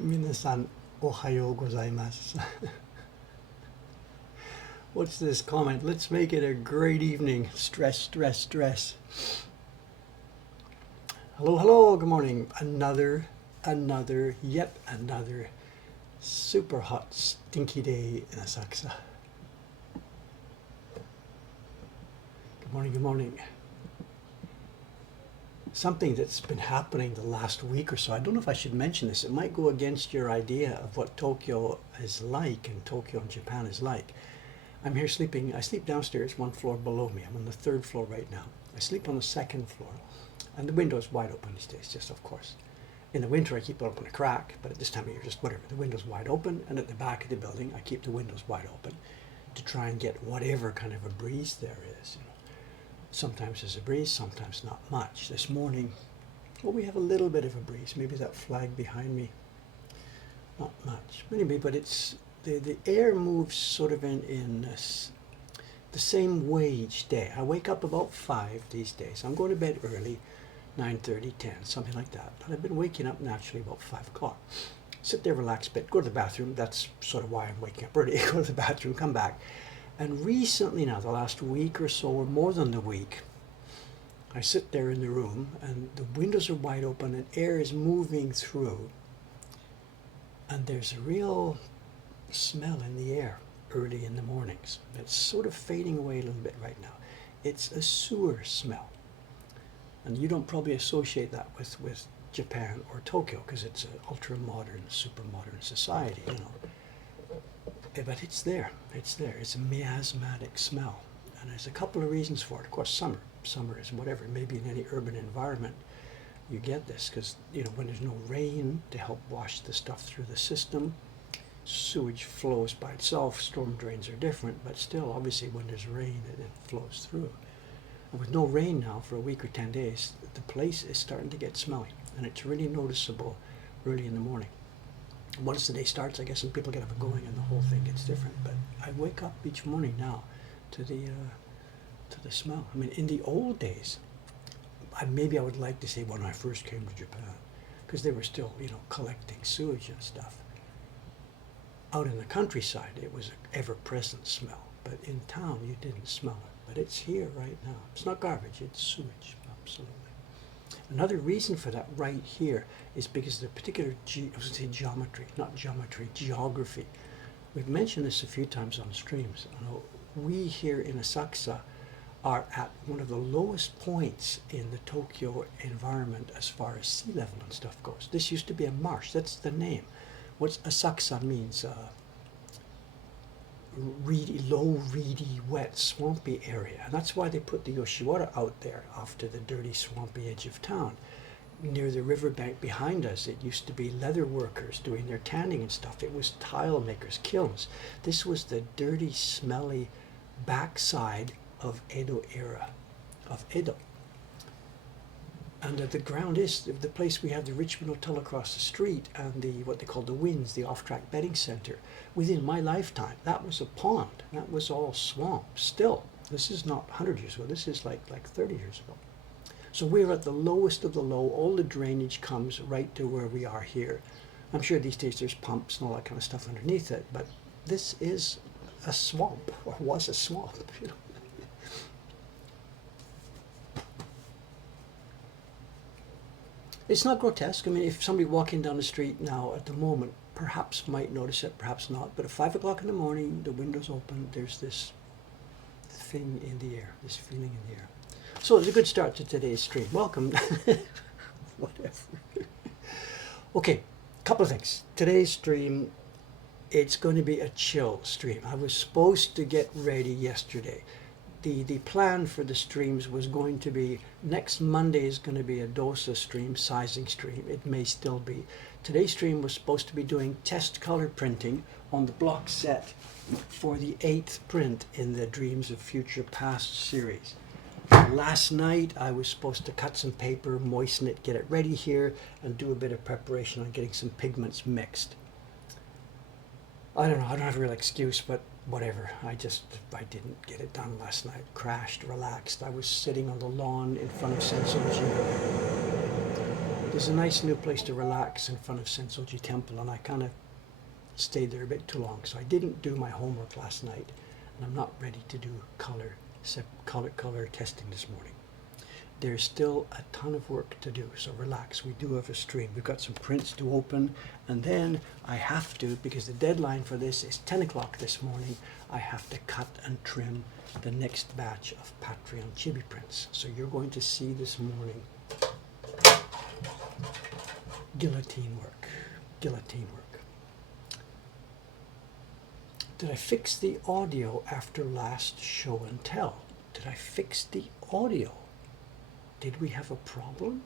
Minasan, ohayo gozaimasu. What's this comment? Let's make it a great evening. Stress, stress, stress. Hello, hello, good morning. Yet another super hot, stinky day in Asaka. Good morning, good morning. Something that's been happening the last week or so, I don't know if I should mention this, it might go against your idea of what Tokyo is like and Tokyo and Japan is like. I'm here sleeping, I sleep downstairs, one floor below me. I'm on the third floor right now. I sleep on the second floor, and the window is wide open these days, just of course. In the winter, I keep it open a crack, but at this time of year, just whatever. The window's wide open, and at the back of the building, I keep the windows wide open to try and get whatever kind of a breeze there is. Sometimes there's a breeze, sometimes not much. This morning, well, we have a little bit of a breeze. Maybe that flag behind me, not much. Anyway, but it's the air moves sort of in the same way each day. I wake up about 5 these days. I'm going to bed early, 9:30, 10, something like that. And I've been waking up naturally about 5 o'clock. Sit there, relax a bit, go to the bathroom. That's sort of why I'm waking up early. Go to the bathroom, come back. And recently now, the last week or so, or more than a week, I sit there in the room and the windows are wide open and air is moving through. And there's a real smell in the air early in the mornings. It's sort of fading away a little bit right now. It's a sewer smell. And you don't probably associate that with Japan or Tokyo because it's an ultra-modern, super-modern society, But it's there. It's a miasmatic smell. And there's a couple of reasons for it. Of course, summer. Summer is whatever. Maybe in any urban environment you get this because, when there's no rain to help wash the stuff through the system, sewage flows by itself. Storm drains are different, but still, obviously, when there's rain, it flows through. And with no rain now for a week or 10 days, the place is starting to get smelly. And it's really noticeable early in the morning. Once the day starts, I guess some people get up and going and the whole thing gets different. But I wake up each morning now to the smell. I mean, in the old days, maybe I would like to say when I first came to Japan, because they were still, collecting sewage and stuff. Out in the countryside, it was an ever-present smell. But in town, you didn't smell it. But it's here right now. It's not garbage, it's sewage, absolutely. Another reason for that right here is because of the particular geography. We've mentioned this a few times on streams. We here in Asakusa are at one of the lowest points in the Tokyo environment as far as sea level and stuff goes. This used to be a marsh, that's the name. What Asakusa means, low, reedy, wet, swampy area. And that's why they put the Yoshiwara out there off to the dirty, swampy edge of town. Near the riverbank behind us, it used to be leather workers doing their tanning and stuff. It was tile makers, kilns. This was the dirty, smelly backside of Edo era, of Edo. And the ground is the place we have the Richmond Hotel across the street and what they call the Winds, the off-track betting center. Within my lifetime, that was a pond. That was all swamp. Still, this is not 100 years ago. This is like 30 years ago. So we're at the lowest of the low. All the drainage comes right to where we are here. I'm sure these days there's pumps and all that kind of stuff underneath it, but this is a swamp, or was a swamp. It's not grotesque. I mean, if somebody walking down the street now at the moment perhaps might notice it, perhaps not. But at 5 o'clock in the morning, the window's open, there's this thing in the air, this feeling in the air. So it's a good start to today's stream. Welcome. Whatever. Okay, couple of things. Today's stream, it's going to be a chill stream. I was supposed to get ready yesterday. The plan for the streams was going to be next Monday is going to be a dosa stream, sizing stream. It may still be. Today's stream was supposed to be doing test color printing on the block set for the 8th print in the Dreams of Future Past series. Last night I was supposed to cut some paper, moisten it, get it ready here, and do a bit of preparation on getting some pigments mixed. I don't know, I don't have a real excuse, but whatever. I didn't get it done last night. Crashed, relaxed. I was sitting on the lawn in front of Sensuji. There's a nice new place to relax in front of Sensuji Temple, and I kind of stayed there a bit too long, so I didn't do my homework last night, and I'm not ready to do color testing this morning. There's still a ton of work to do, so relax. We do have a stream. We've got some prints to open, and then I have to, because the deadline for this is 10 o'clock this morning, I have to cut and trim the next batch of Patreon chibi prints. So you're going to see this morning guillotine work. Did I fix the audio after last show and tell? Did I fix the audio? Did we have a problem?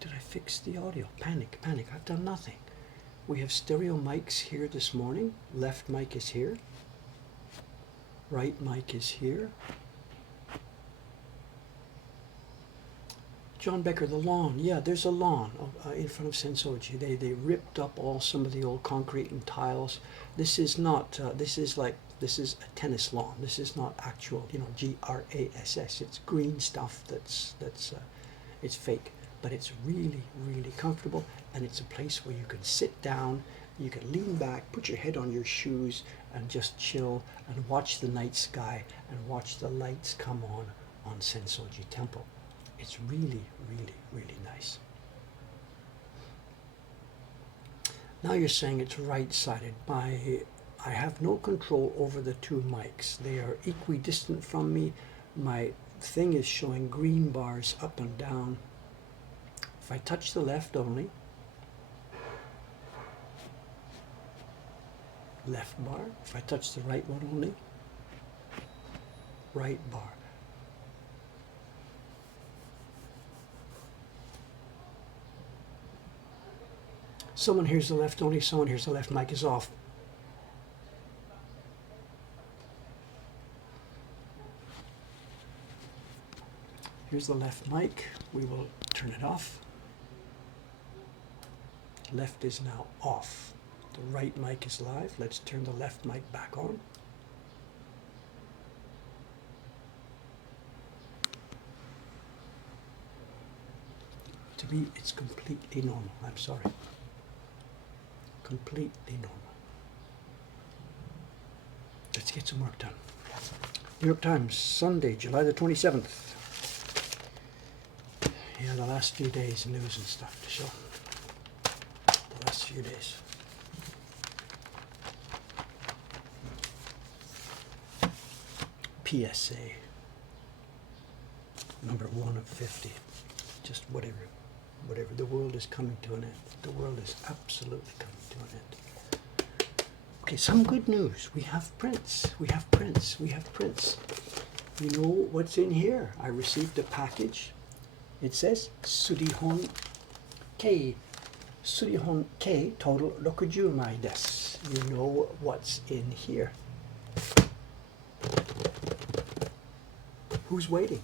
Did I fix the audio? Panic. I've done nothing. We have stereo mics here this morning. Left mic is here. Right mic is here. John Becker, the lawn. Yeah, there's a lawn in front of Sensuji. They ripped up some of the old concrete and tiles. This is not, this is a tennis lawn. This is not actual, grass. It's green stuff that's it's fake, but it's really, really comfortable, and it's a place where you can sit down, you can lean back, put your head on your shoes, and just chill and watch the night sky and watch the lights come on Sensuji Temple. It's really, really, really nice. Now you're saying it's right-sided. I have no control over the two mics. They are equidistant from me. My thing is showing green bars up and down. If I touch the left only, left bar. If I touch the right one only, right bar. Someone hears the left only, someone hears the left mic is off. Here's the left mic. We will turn it off. Left is now off. The right mic is live. Let's turn the left mic back on. To me, it's completely normal. I'm sorry. Completely normal. Let's get some work done. New York Times, Sunday, July the 27th. Yeah, the last few days, news and stuff to show. The last few days. PSA. Number 1 of 50. Just whatever. The world is coming to an end. The world is absolutely coming to an end. Okay, some good news. We have prints. We have prints. You know what's in here? I received a package. It says Surihon K. Surihon K total 60 mai desu. You know what's in here. Who's waiting?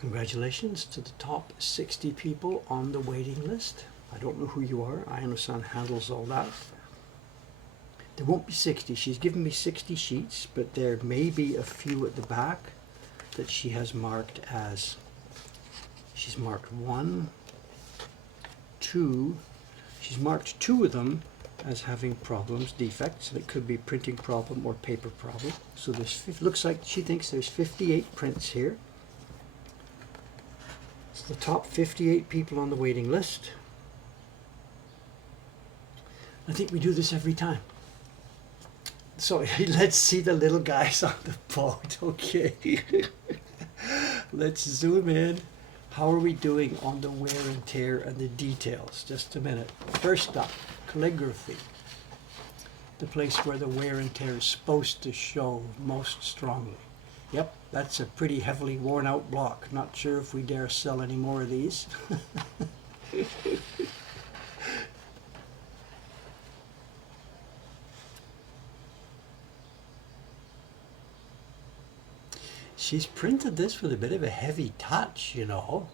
Congratulations to the top 60 people on the waiting list. I don't know who you are. Ayano-san handles all that. There won't be 60. She's given me 60 sheets, but there may be a few at the back that she has marked as, she's marked 1, 2, she's marked 2 of them as having problems, defects, and it could be printing problem or paper problem. So there's, looks like she thinks there's 58 prints here. It's the top 58 people on the waiting list. I think we do this every time. So let's see the little guys on the boat, okay? Let's zoom in. How are we doing on the wear and tear and the details? Just a minute. First up, calligraphy. the place where the wear and tear is supposed to show most strongly. Yep, that's a pretty heavily worn out block. Not sure if we dare sell any more of these. She's printed this with a bit of a heavy touch, you know.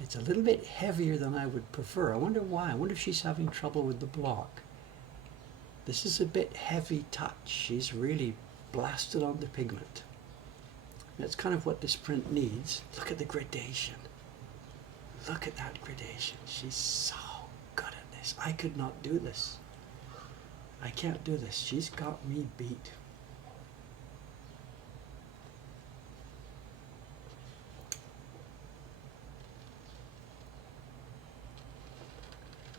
It's a little bit heavier than I would prefer. I wonder why. I wonder if she's having trouble with the block. This is a bit heavy touch. She's really blasted on the pigment. That's kind of what this print needs. Look at the gradation. Look at that gradation. She's so good at this. I could not do this. I can't do this. She's got me beat.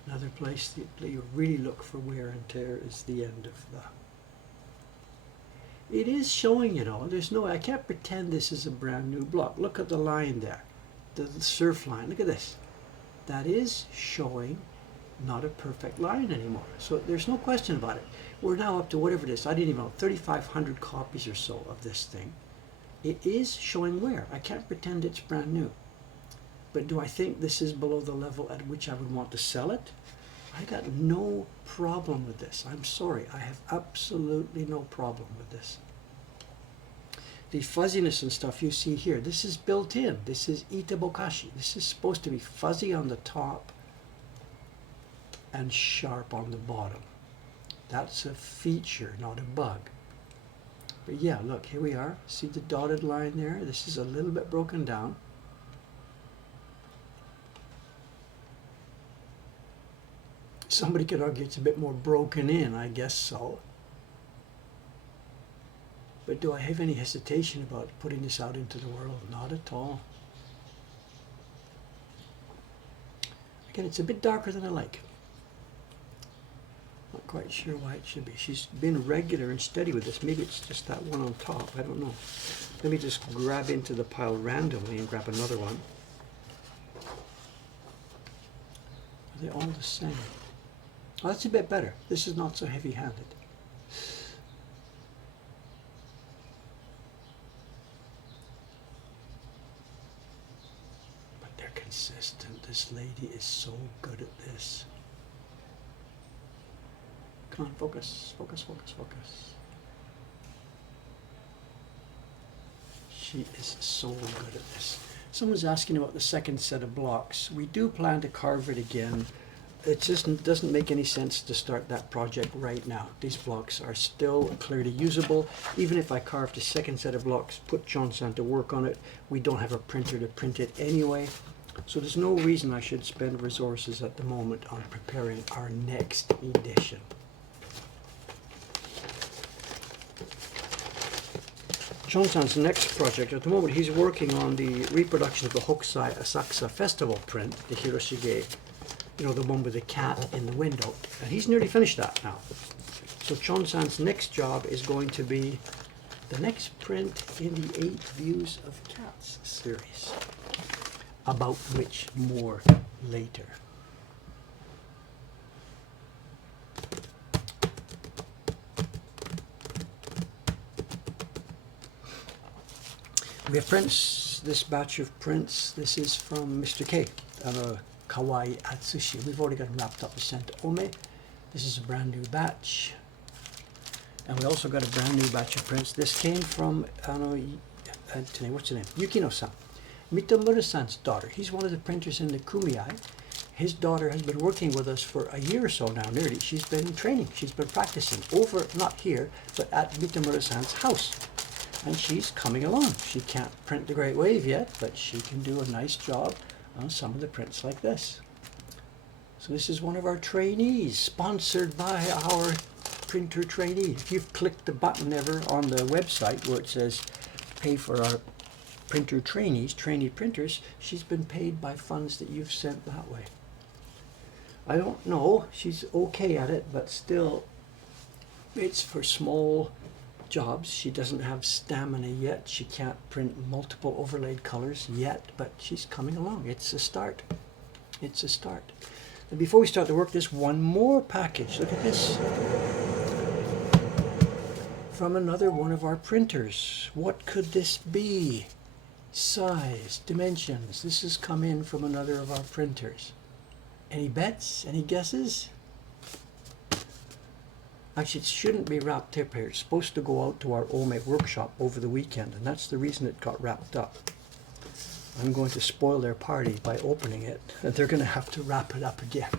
Another place that you really look for wear and tear is the end of the... It is showing, you know. There's no... I can't pretend this is a brand new block. Look at the line there. The surf line. Look at this. That is showing not a perfect line anymore. So there's no question about it. We're now up to whatever it is. I didn't even know. 3,500 copies or so of this thing. It is showing wear. I can't pretend it's brand new. But do I think this is below the level at which I would want to sell it? I got no problem with this. I'm sorry. I have absolutely no problem with this. The fuzziness and stuff you see here, this is built in. This is itabokashi. This is supposed to be fuzzy on the top and sharp on the bottom. That's a feature, not a bug. But yeah, look, here we are. See the dotted line there? This is a little bit broken down. Somebody could argue it's a bit more broken in, I guess so. But do I have any hesitation about putting this out into the world? Not at all. Again, it's a bit darker than I like. Not quite sure why it should be. She's been regular and steady with this. Maybe it's just that one on top. I don't know. Let me just grab into the pile randomly and grab another one. Are they all the same? Oh, that's a bit better. This is not so heavy-handed. But they're consistent. This lady is so good at this. Come on, focus, focus, focus, focus. She is so good at this. Someone's asking about the second set of blocks. We do plan to carve it again. It just doesn't make any sense to start that project right now. These blocks are still clearly usable. Even if I carved a second set of blocks, put Chon-san to work on it, we don't have a printer to print it anyway. So there's no reason I should spend resources at the moment on preparing our next edition. Chon-san's next project, at the moment he's working on the reproduction of the Hokusai Asaka Festival print, the Hiroshige, you know, the one with the cat in the window. And he's nearly finished that now. So Chon-san's next job is going to be the next print in the 8 Views of Cats series, about which more later. We have prints, this batch of prints. This is from Mr. K. Kawaii Atsushi. We've already got them wrapped up with Sento Ome. This is a brand new batch. And we also got a brand new batch of prints. This came from, what's her name? Yukino-san. Mitamura-san's daughter. He's one of the printers in the Kumiai. His daughter has been working with us for a year or so now, nearly. She's been training. She's been practicing over, not here, but at Mitamura-san's house. And she's coming along. She can't print the Great Wave yet, but she can do a nice job on some of the prints like this. So this is one of our trainees, sponsored by our printer trainee. If you've clicked the button ever on the website where it says pay for our printer trainees, trainee printers, she's been paid by funds that you've sent that way. I don't know, she's okay at it, but still it's for small jobs. She doesn't have stamina yet. She can't print multiple overlaid colors yet, but she's coming along. It's a start. It's a start. And before we start the work, there's one more package. Look at this. from another one of our printers. What could this be? Size, dimensions. This has come in from another of our printers. Any bets? Any guesses? Actually, it shouldn't be wrapped up here. It's supposed to go out to our Ome workshop over the weekend, and that's the reason it got wrapped up. I'm going to spoil their party by opening it, and they're going to have to wrap it up again.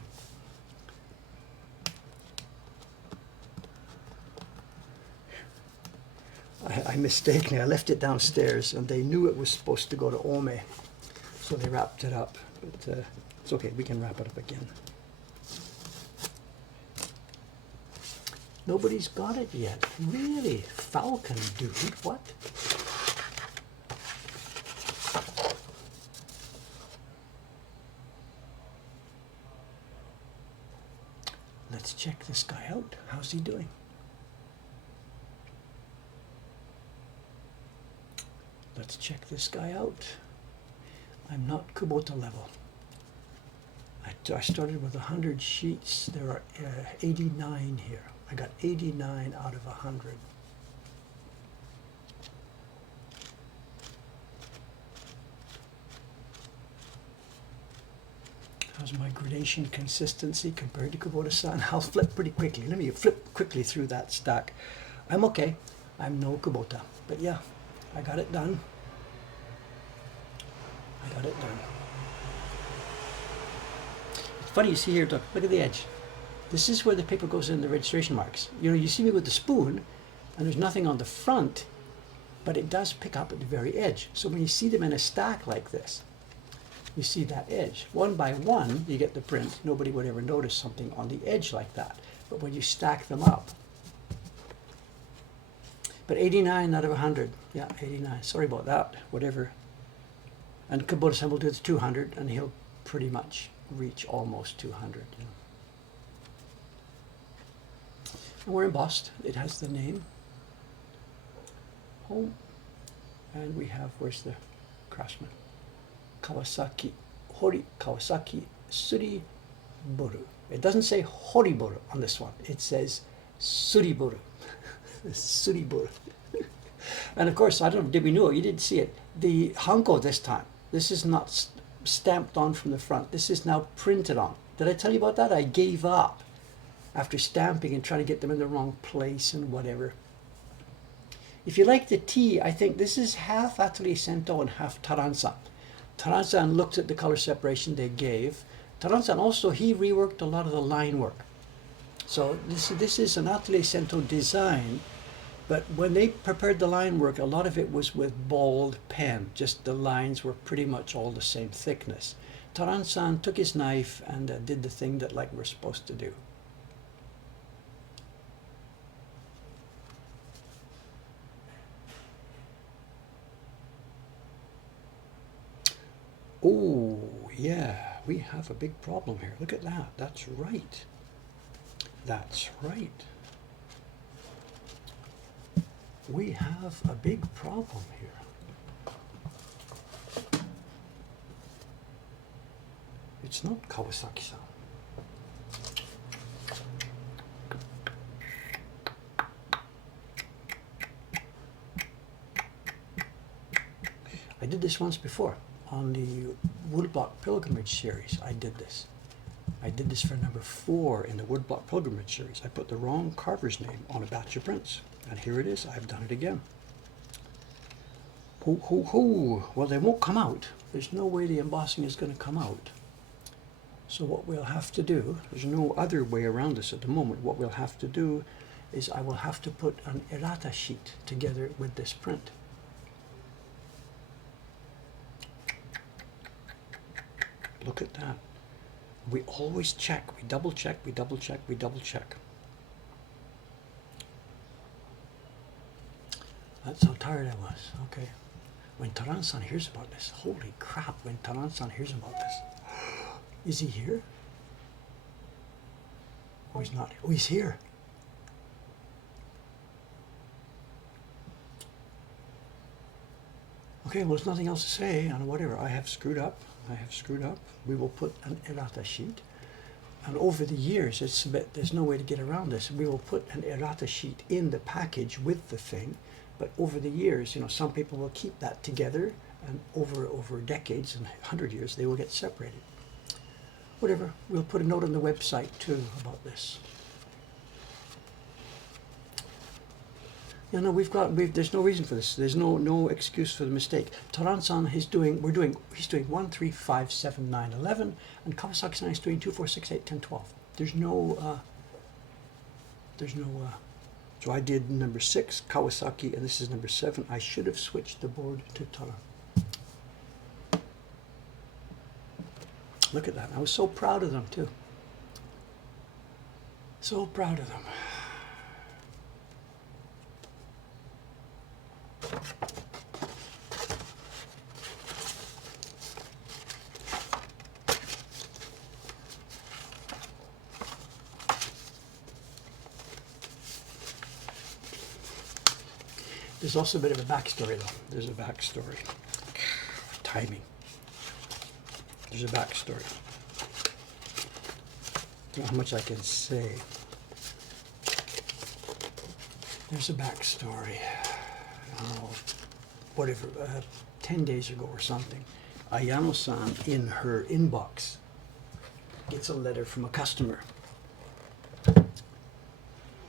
I mistakenly, I left it downstairs, and they knew it was supposed to go to Ome, so they wrapped it up. But it's okay, we can wrap it up again. Nobody's got it yet. Really? Falcon, dude, what? Let's check this guy out. How's he doing? Let's check this guy out. I'm not Kubota level. I started with 100 sheets. There are 89 here. I got 89 out of 100. How's my gradation consistency compared to Kubota-san? I'll flip pretty quickly. Let me flip quickly through that stack. I'm okay. I'm no Kubota. But yeah, I got it done. I got it done. It's funny, you see here, look at the edge. This is where the paper goes in the registration marks. You know, you see me with the spoon, and there's nothing on the front, but it does pick up at the very edge. So when you see them in a stack like this, you see that edge. One by one, you get the print. Nobody would ever notice something on the edge like that. But when you stack them up, but 89 out of 100. Yeah, 89. Sorry about that. Whatever. And Kubota-san will do the 200, and he'll pretty much reach almost 200. You know. And we're embossed. It has the name. Home. And we have, where's the craftsman? Kawasaki, Hori Kawasaki Suriboru. It doesn't say Horiboru on this one. It says Suriboru. Suriboru. And of course, I don't know, did we know? You didn't see it. The hanko this time, this is not stamped on from the front. This is now printed on. Did I tell you about that? I gave up after stamping and trying to get them in the wrong place and whatever. If you like the tea, I think this is half Atelier Sento and half Taransan. Taransan looked at the color separation they gave. Taransan also, he reworked a lot of the line work. So this is an Atelier Sento design, but when they prepared the line work, a lot of it was with bald pen. Just the lines were pretty much all the same thickness. Taransan took his knife and did the thing that like we're supposed to do. Oh, yeah, we have a big problem here. Look at that. That's right. That's right. We have a big problem here. It's not Kawasaki-san. I did this once before. On the Woodblock Pilgrimage series, I did this. I did this for number 4 in the Woodblock Pilgrimage series. I put the wrong Carver's name on a batch of prints. And here it is. I've done it again. Ho, ho, ho. Well, they won't come out. There's no way the embossing is going to come out. So what we'll have to do, there's no other way around this at the moment. What we'll have to do is I will have to put an errata sheet together with this print. Look at that. We always check, we double check, we double check, we double check. That's how tired I was. Okay. When Taran-san hears about this, holy crap, when Taran-san hears about this. Is he here? Oh, he's not. Oh, he's here. Okay, well, there's nothing else to say on whatever. I have screwed up. I have screwed up. We will put an errata sheet. And over the years, it's a bit, there's no way to get around this. We will put an errata sheet in the package with the thing, but over the years, some people will keep that together, and over decades and 100 years, they will get separated. Whatever, we'll put a note on the website too about this. No, there's no reason for this. There's no excuse for the mistake. Taran-san he's doing 1, 3, 5, 7, 9, 11, and Kawasaki-san is doing 2, 4, 6, 8, 10, 12. So I did number 6, Kawasaki, and this is number 7. I should have switched the board to Taran. Look at that. I was so proud of them too. So proud of them. There's also a bit of a backstory though. There's a backstory. Timing. There's a backstory. I don't know how much I can say. There's a backstory. Oh, whatever, 10 days ago or something, Ayano-san in her inbox gets a letter from a customer.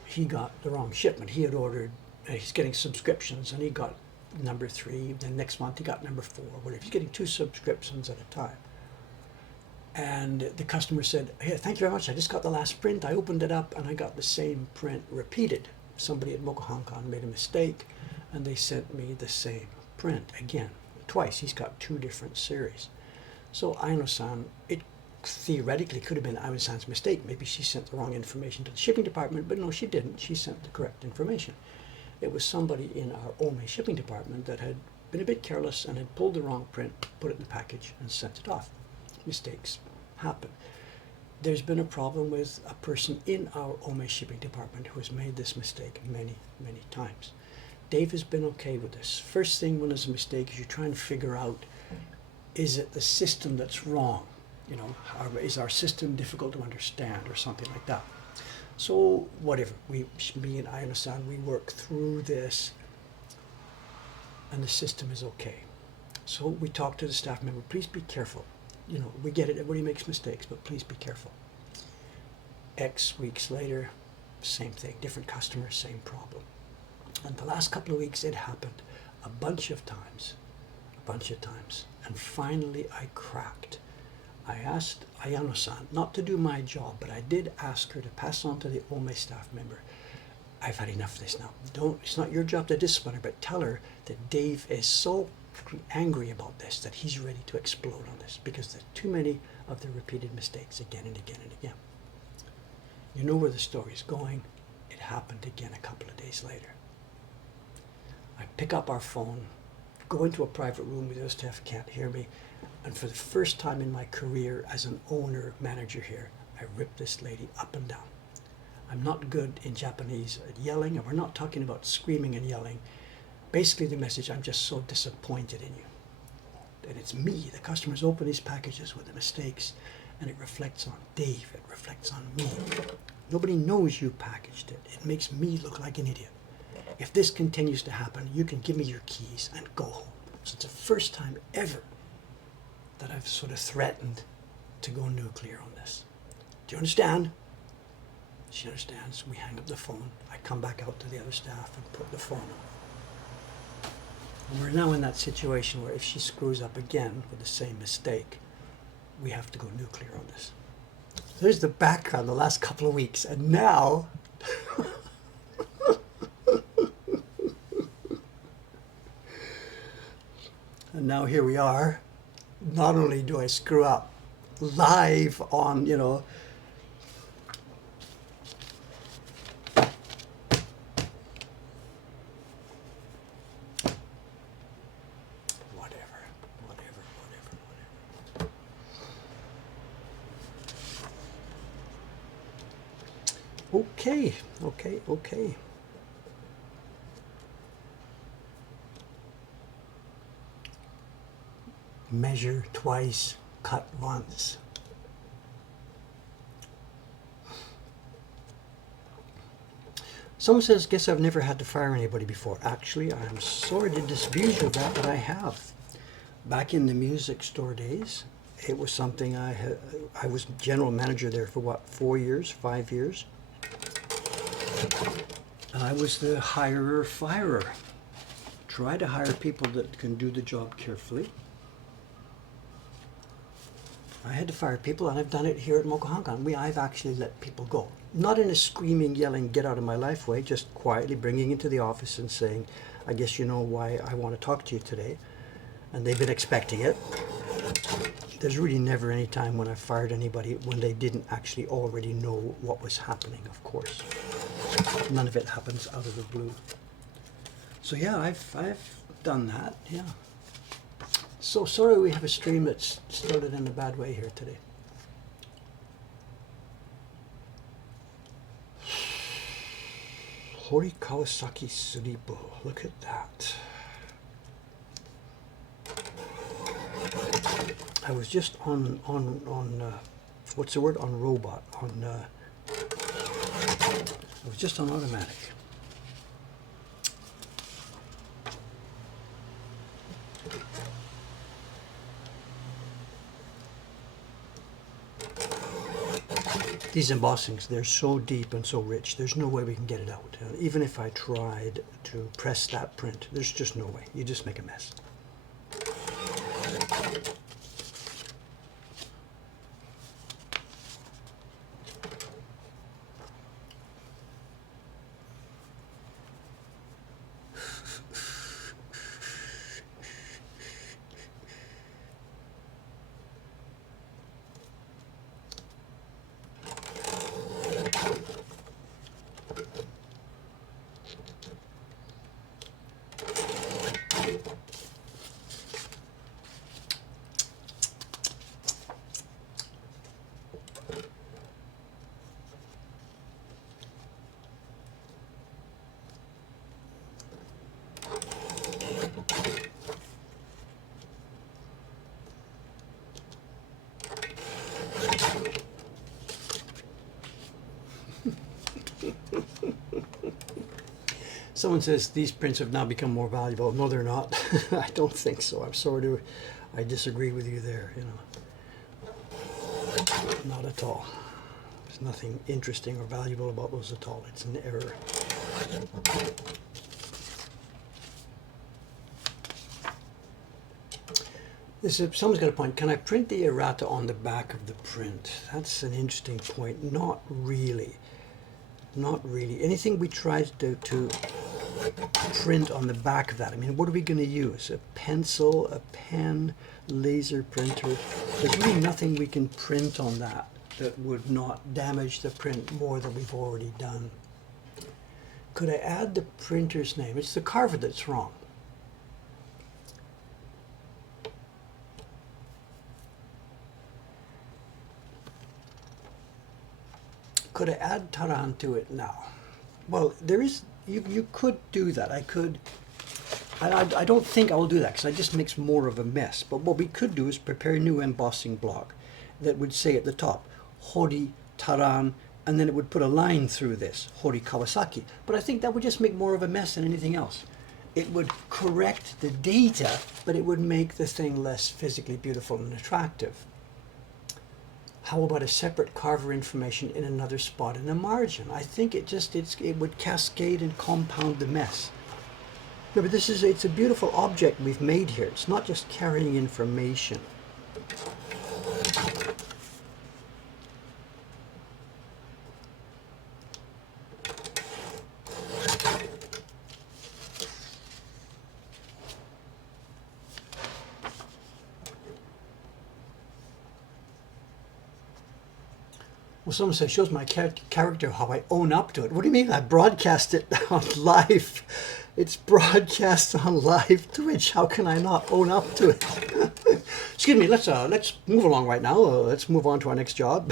He got the wrong shipment. He had ordered, he's getting subscriptions, and he got number 3. Then next month he got number 4, whatever. He's getting 2 subscriptions at a time. And the customer said, "Hey, thank you very much. I just got the last print. I opened it up and I got the same print repeated. Somebody at Mokuhankan made a mistake, and they sent me the same print again, twice. He's got 2 different series." So Aino-san, it theoretically could have been Aino-san's mistake. Maybe she sent the wrong information to the shipping department, but no, she didn't. She sent the correct information. It was somebody in our Ome shipping department that had been a bit careless and had pulled the wrong print, put it in the package, and sent it off. Mistakes happen. There's been a problem with a person in our Ome shipping department who has made this mistake many, many times. Dave has been okay with this. First thing when there's a mistake is you try and figure out, is it the system that's wrong? Is our system difficult to understand or something like that? So whatever, me and Ayano-san, we work through this and the system is okay. So we talk to the staff member, please be careful. We get it, everybody makes mistakes, but please be careful. X weeks later, same thing, different customer, same problem. And the last couple of weeks it happened a bunch of times. And finally I cracked. I asked Ayano-san not to do my job, but I did ask her to pass on to the Ome staff member, I've had enough of this now. It's not your job to discipline her, but tell her that Dave is so angry about this that he's ready to explode on this because there's too many of the repeated mistakes again and again and again. You know where the story's going. It happened again a couple of days later. I pick up our phone, go into a private room where the staff can't hear me, and for the first time in my career as an owner, manager here, I rip this lady up and down. I'm not good in Japanese at yelling, and we're not talking about screaming and yelling. Basically the message, I'm just so disappointed in you. That it's me, the customers open these packages with the mistakes, and it reflects on Dave, it reflects on me. Nobody knows you packaged it. It makes me look like an idiot. If this continues to happen, you can give me your keys and go home. So it's the first time ever that I've sort of threatened to go nuclear on this. Do you understand? She understands. We hang up the phone. I come back out to the other staff and put the phone on. And we're now in that situation where if she screws up again with the same mistake, we have to go nuclear on this. So there's the background the last couple of weeks. And now... and now here we are. Not only do I screw up live on, Okay. Measure twice, cut once. Someone says, guess I've never had to fire anybody before. Actually, I'm sorry to disabuse you of that, but I have. Back in the music store days, it was something I was general manager there for what, 4 years, 5 years? And I was the hirer, firer. Try to hire people that can do the job carefully. I had to fire people, and I've done it here at Mokuhankan. I've actually let people go. Not in a screaming, yelling, get out of my life way, just quietly bringing into the office and saying, I guess you know why I want to talk to you today. And they've been expecting it. There's really never any time when I fired anybody when they didn't actually already know what was happening, of course. None of it happens out of the blue. So yeah, I've done that, yeah. So sorry we have a stream that's started in a bad way here today. Hori Kawasaki Suribo, look at that. I was just on what's the word, on robot, I was just on automatic. These embossings, they're so deep and so rich, there's no way we can get it out. Even if I tried to press that print, there's just no way. You just make a mess. Someone says these prints have now become more valuable. No, they're not. I don't think so. I'm sorry to, I disagree with you there, you know. Not at all. There's nothing interesting or valuable about those at all. It's an error. Someone's got a point. Can I print the errata on the back of the print? That's an interesting point. Not really. Not really. Anything we try to print on the back of that, I mean, what are we going to use? A pencil, a pen, laser printer? There's really nothing we can print on that that would not damage the print more than we've already done. Could I add the printer's name? It's the Carver that's wrong. Could I add Taran to it now? Well, there is, you could do that. I could, I don't think I will do that because it just makes more of a mess. But what we could do is prepare a new embossing block that would say at the top, Hori Taran, and then it would put a line through this, Hori Kawasaki. But I think that would just make more of a mess than anything else. It would correct the data, but it would make the thing less physically beautiful and attractive. How about a separate Carver information in another spot in the margin? I think it would cascade and compound the mess. No, but it's a beautiful object we've made here. It's not just carrying information. Well, someone says, shows my character how I own up to it. What do you mean? I broadcast it on live. It's broadcast on live Twitch. How can I not own up to it? Excuse me, let's move along right now. Let's move on to our next job.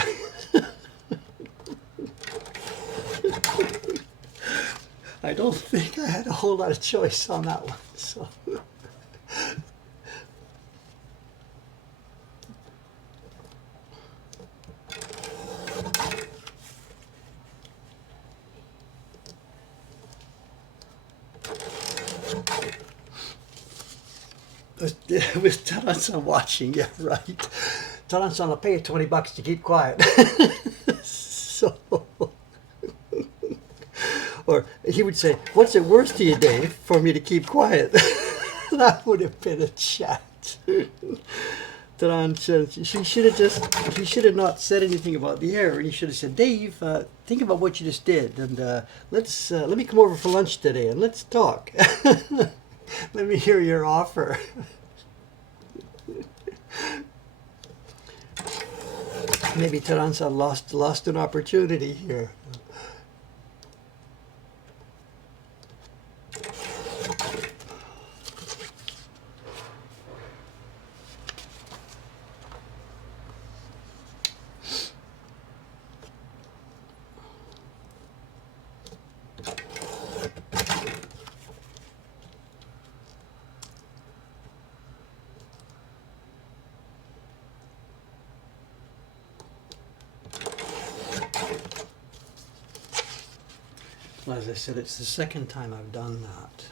I don't think I had a whole lot of choice on that one. So. With Taran-san watching, yeah, right. Taran-san, I'll pay you $20 to keep quiet. So, or he would say, "What's it worth to you, Dave, for me to keep quiet?" That would have been a chat. Taran said, "She should have just, he should have not said anything about the error. He should have said, Dave, think about what you just did, and let me come over for lunch today and let's talk. Let me hear your offer." Maybe Taransa lost an opportunity here. Well, as I said, it's the second time I've done that.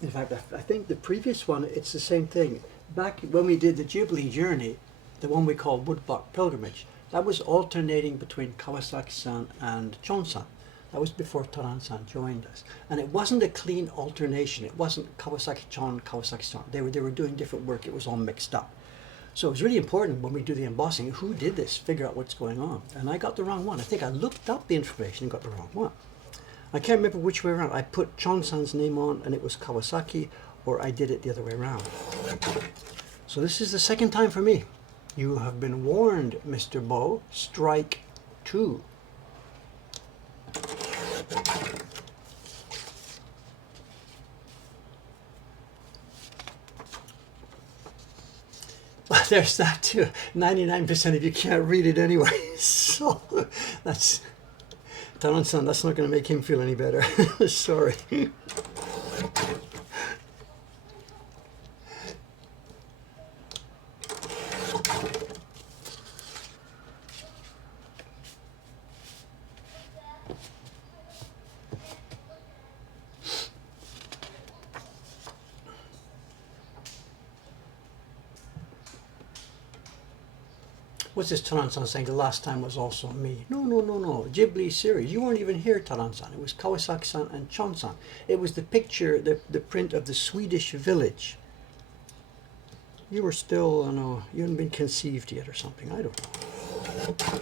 In fact, I think the previous one, it's the same thing. Back when we did the Jubilee Journey, the one we called Woodblock Pilgrimage, that was alternating between Kawasaki-san and Chon-san. That was before Taran-san joined us. And it wasn't a clean alternation. It wasn't Kawasaki-chan, Kawasaki-san. They were doing different work. It was all mixed up. So it was really important when we do the embossing, who did this, figure out what's going on. And I got the wrong one. I think I looked up the information and got the wrong one. I can't remember which way around. I put Chon-san's name on and it was Kawasaki, or I did it the other way around. So this is the second time for me. You have been warned, Mr. Bo. Strike 2. Well, there's that too. 99% of you can't read it anyway. So that's, Taran-san, that's not going to make him feel any better. Sorry. What's this Taran-san saying? The last time was also me. No. Ghibli series. You weren't even here, Taran-san. It was Kawasaki-san and Chon-san. It was the picture, the print of the Swedish village. You were still, you hadn't been conceived yet or something. I don't know.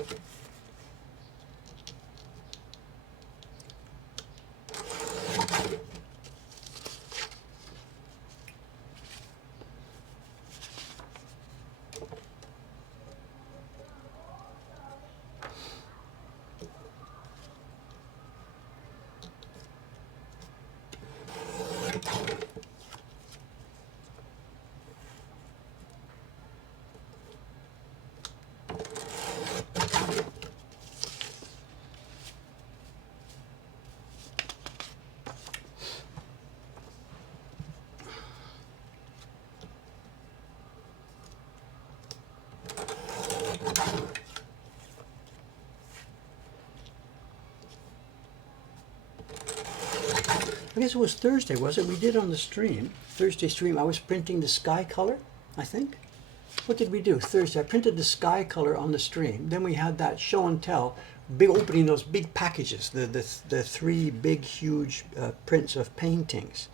I guess it was Thursday, was it? We did on the stream, Thursday stream, I was printing the sky color, I think. What did we do? Thursday, I printed the sky color on the stream. Then we had that show and tell, big opening those big packages, the three big, huge prints of paintings.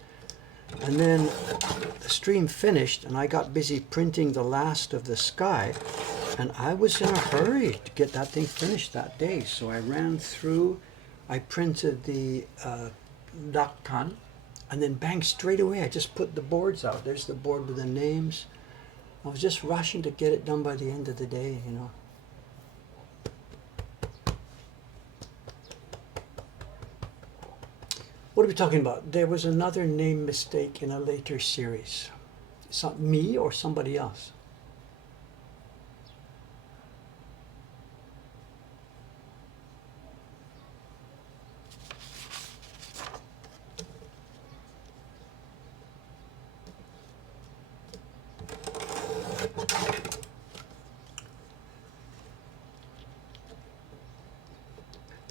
And then the stream finished and I got busy printing the last of the sky. And I was in a hurry to get that thing finished that day. So I ran through, I printed the Dakkan, and then bang, straight away I just put the boards out. There's the board with the names. I was just rushing to get it done by the end of the day, What are we talking about? There was another name mistake in a later series. Me or somebody else?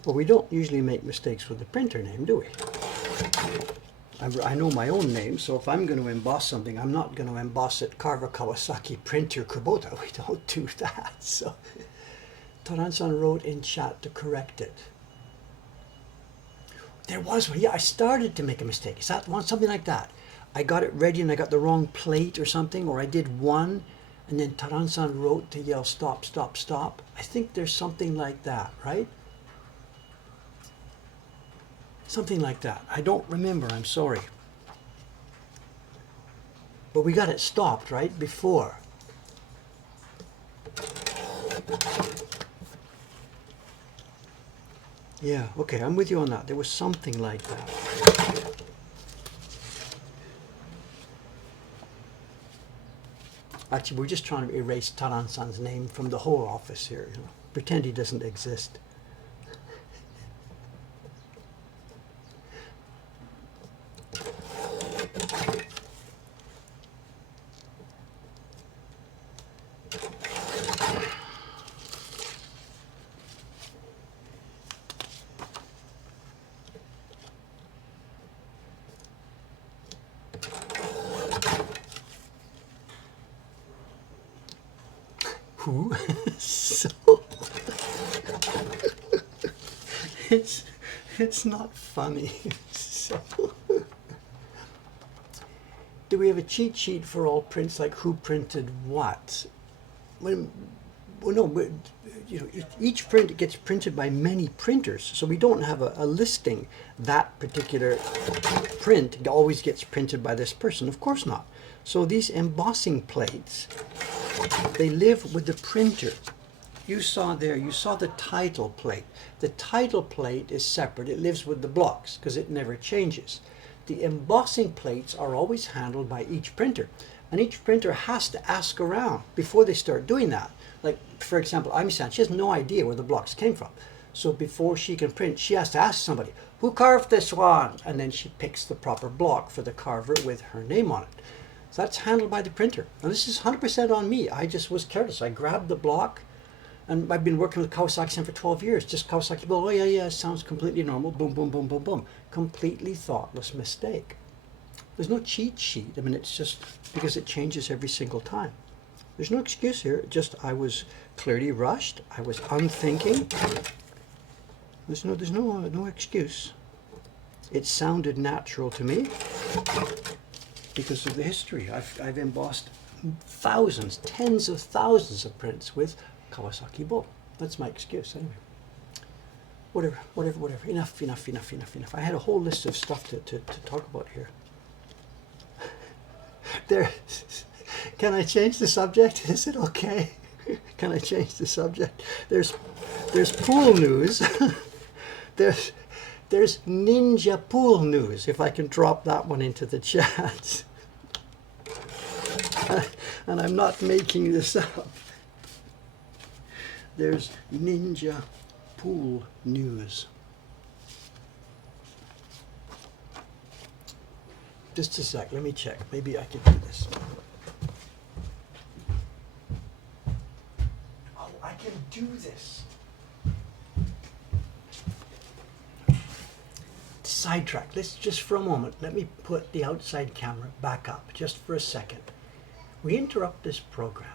Well, we don't usually make mistakes with the printer name, do we? I know my own name, so if I'm going to emboss something, I'm not going to emboss it Carver, Kawasaki, printer, Kubota. We don't do that. So Taran-san wrote in chat to correct it. There was one. Yeah, I started to make a mistake. Is that one? Something like that. I got it ready and I got the wrong plate or something, or I did one, and then Taran-san wrote to yell, stop, stop, stop. I think there's something like that, right? Something like that. I don't remember, I'm sorry. But we got it stopped, right, before. Yeah, okay, I'm with you on that. There was something like that. Actually, we're just trying to erase Taran-san's name from the whole office here. You know? Pretend he doesn't exist. Who? So it's not funny. So do we have a cheat sheet for all prints, like who printed what? Well, no, you know, each print gets printed by many printers, so we don't have a listing. That particular print always gets printed by this person. Of course not. So these embossing plates, they live with the printer. You saw there, you saw the title plate. The title plate is separate. It lives with the blocks because it never changes. The embossing plates are always handled by each printer. And each printer has to ask around before they start doing that. Like, for example, Ami-san, she has no idea where the blocks came from. So before she can print, she has to ask somebody, who carved this one? And then she picks the proper block for the carver with her name on it. So that's handled by the printer. Now this is 100% on me. I just was careless. I grabbed the block, and I've been working with Kawasaki for 12 years. Just Kawasaki, oh yeah, sounds completely normal. Boom, boom, boom, boom, boom. Completely thoughtless mistake. There's no cheat sheet. I mean, it's just because it changes every single time. There's no excuse here. Just I was clearly rushed. I was unthinking. There's no excuse. It sounded natural to me because of the history. I've embossed thousands, tens of thousands of prints with Kawasaki Bo. That's my excuse anyway. Whatever. Enough. I had a whole list of stuff to talk about here. There, can I change the subject? Is it okay? Can I change the subject? There's pool news. there's ninja pool news. If I can drop that one into the chat. And I'm not making this up. There's ninja pool news. Just a sec, let me check. Maybe I can do this. Oh, I can do this. Sidetrack. Let's just for a moment, let me put the outside camera back up just for a second. We interrupt this program.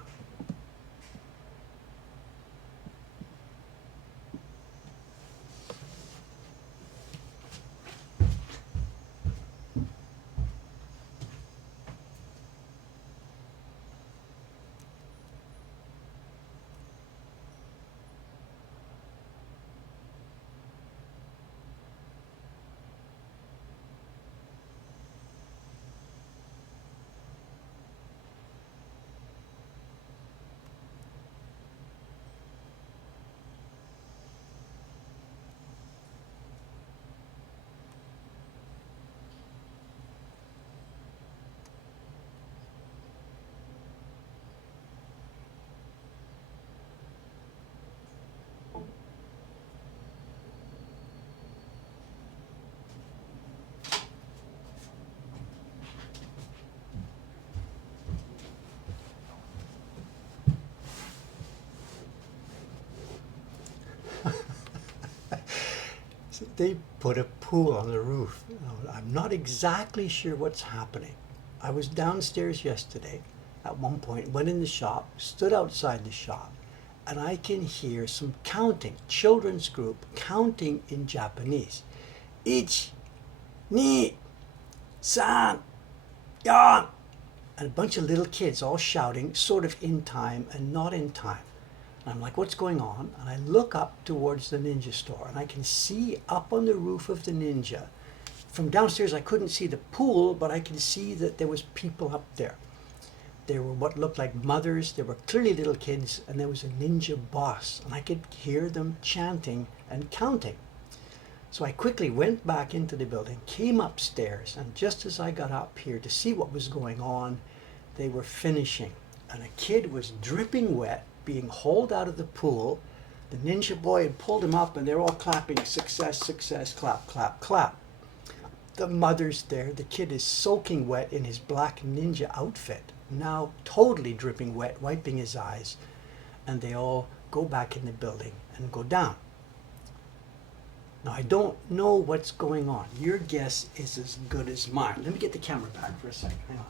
They put a pool on the roof. Now, I'm not exactly sure what's happening. I was downstairs yesterday at one point, went in the shop, stood outside the shop, and I can hear some counting, children's group counting in Japanese. Ich, ni, san, yan, and a bunch of little kids all shouting, sort of in time and not in time. And I'm like, what's going on? And I look up towards the ninja store, and I can see up on the roof of the ninja. From downstairs, I couldn't see the pool, but I can see that there was people up there. There were what looked like mothers, there were clearly little kids, and there was a ninja boss, and I could hear them chanting and counting. So I quickly went back into the building, came upstairs, and just as I got up here to see what was going on, they were finishing. And a kid was dripping wet, being hauled out of the pool. The ninja boy had pulled him up, and they're all clapping, success, success, clap, clap, clap. The mother's there. The kid is soaking wet in his black ninja outfit, now totally dripping wet, wiping his eyes. And they all go back in the building and go down. Now, I don't know what's going on. Your guess is as good as mine. Let me get the camera back for a second. Hang on.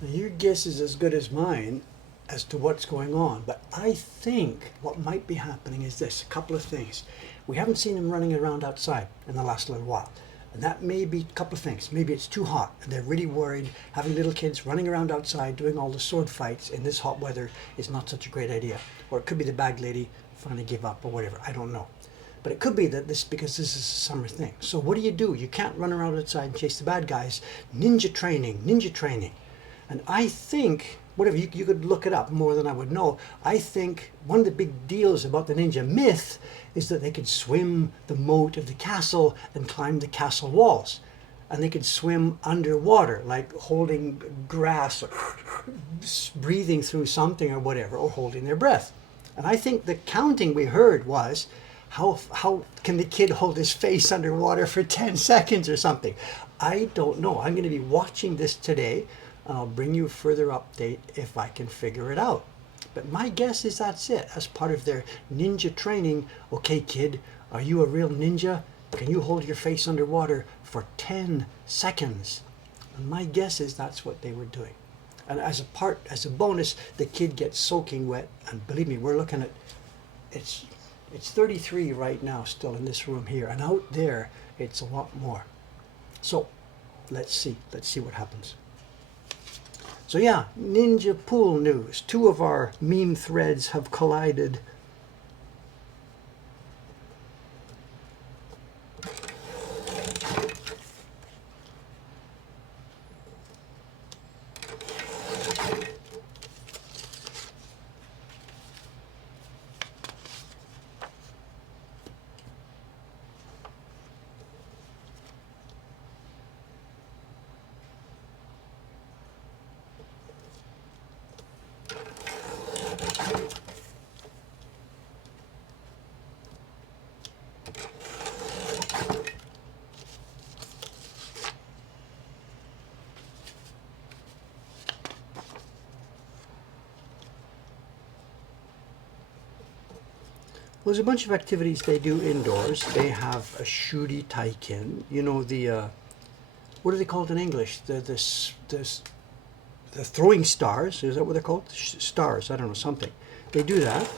Now, your guess is as good as mine as to what's going on, but I think what might be happening is this, a couple of things. We haven't seen them running around outside in the last little while, and that may be a couple of things. Maybe it's too hot, and they're really worried. Having little kids running around outside doing all the sword fights in this hot weather is not such a great idea. Or it could be the bag lady finally gave up or whatever, I don't know. But it could be that because this is a summer thing. So what do? You can't run around outside and chase the bad guys. Ninja training, ninja training. And I think, whatever, you could look it up more than I would know. I think one of the big deals about the ninja myth is that they could swim the moat of the castle and climb the castle walls. And they could swim underwater, like holding grass or breathing through something or whatever, or holding their breath. And I think the counting we heard was, how can the kid hold his face underwater for 10 seconds or something? I don't know. I'm going to be watching this today. And I'll bring you a further update if I can figure it out. But my guess is that's it. As part of their ninja training, okay kid, are you a real ninja? Can you hold your face underwater for 10 seconds? And my guess is that's what they were doing. And as a bonus, the kid gets soaking wet. And believe me, we're looking at, it's 33 right now still in this room here. And out there, it's a lot more. So let's see what happens. So yeah, ninja pool news. 2 of our meme threads have collided. Well, there's a bunch of activities they do indoors. They have a shuri taiken. You know, the what are they called in English? The throwing stars. Is that what they're called? Stars. I don't know, something. They do that.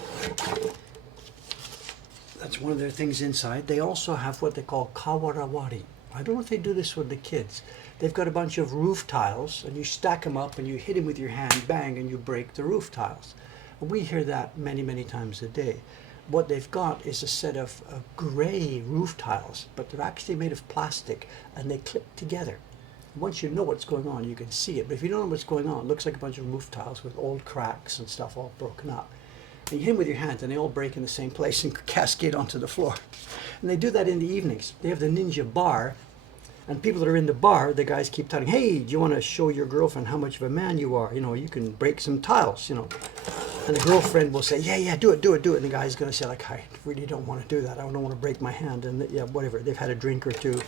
That's one of their things inside. They also have what they call kawarawari. I don't know if they do this with the kids. They've got a bunch of roof tiles, and you stack them up, and you hit them with your hand, bang, and you break the roof tiles. And we hear that many, many times a day. What they've got is a set of gray roof tiles, but they're actually made of plastic, and they clip together. once you know what's going on, you can see it. But if you don't know what's going on, it looks like a bunch of roof tiles with old cracks and stuff all broken up. And you hit them with your hands, and they all break in the same place and cascade onto the floor. And they do that in the evenings. They have the ninja bar, and people that are in the bar, the guys keep telling, hey, do you want to show your girlfriend how much of a man you are? You know, you can break some tiles, you know. And the girlfriend will say, yeah, do it. And the guy's going to say, like, I really don't want to do that. I don't want to break my hand. And yeah, whatever. They've had a drink or two.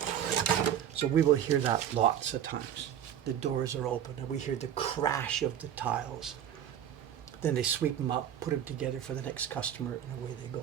So we will hear that lots of times. The doors are open, and we hear the crash of the tiles. Then they sweep them up, put them together for the next customer, and away they go.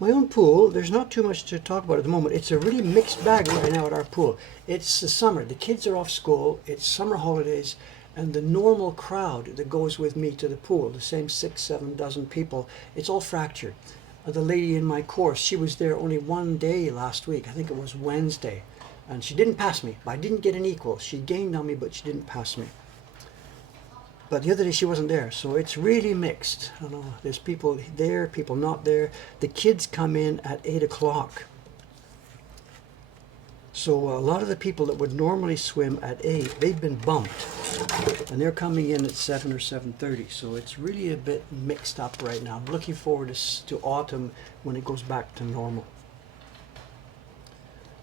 My own pool, there's not too much to talk about at the moment. It's a really mixed bag right now at our pool. It's the summer. The kids are off school. It's summer holidays. And the normal crowd that goes with me to the pool, the same 6, 7 dozen people, it's all fractured. The lady in my course, she was there only one day last week. I think it was Wednesday. And she didn't pass me. I didn't get an equal. She gained on me, but she didn't pass me. But the other day she wasn't there, so it's really mixed. I don't know, there's people there, people not there. The kids come in at 8 o'clock. So a lot of the people that would normally swim at 8, they've been bumped. And they're coming in at 7 or 7:30, so it's really a bit mixed up right now. I'm looking forward to autumn when it goes back to normal.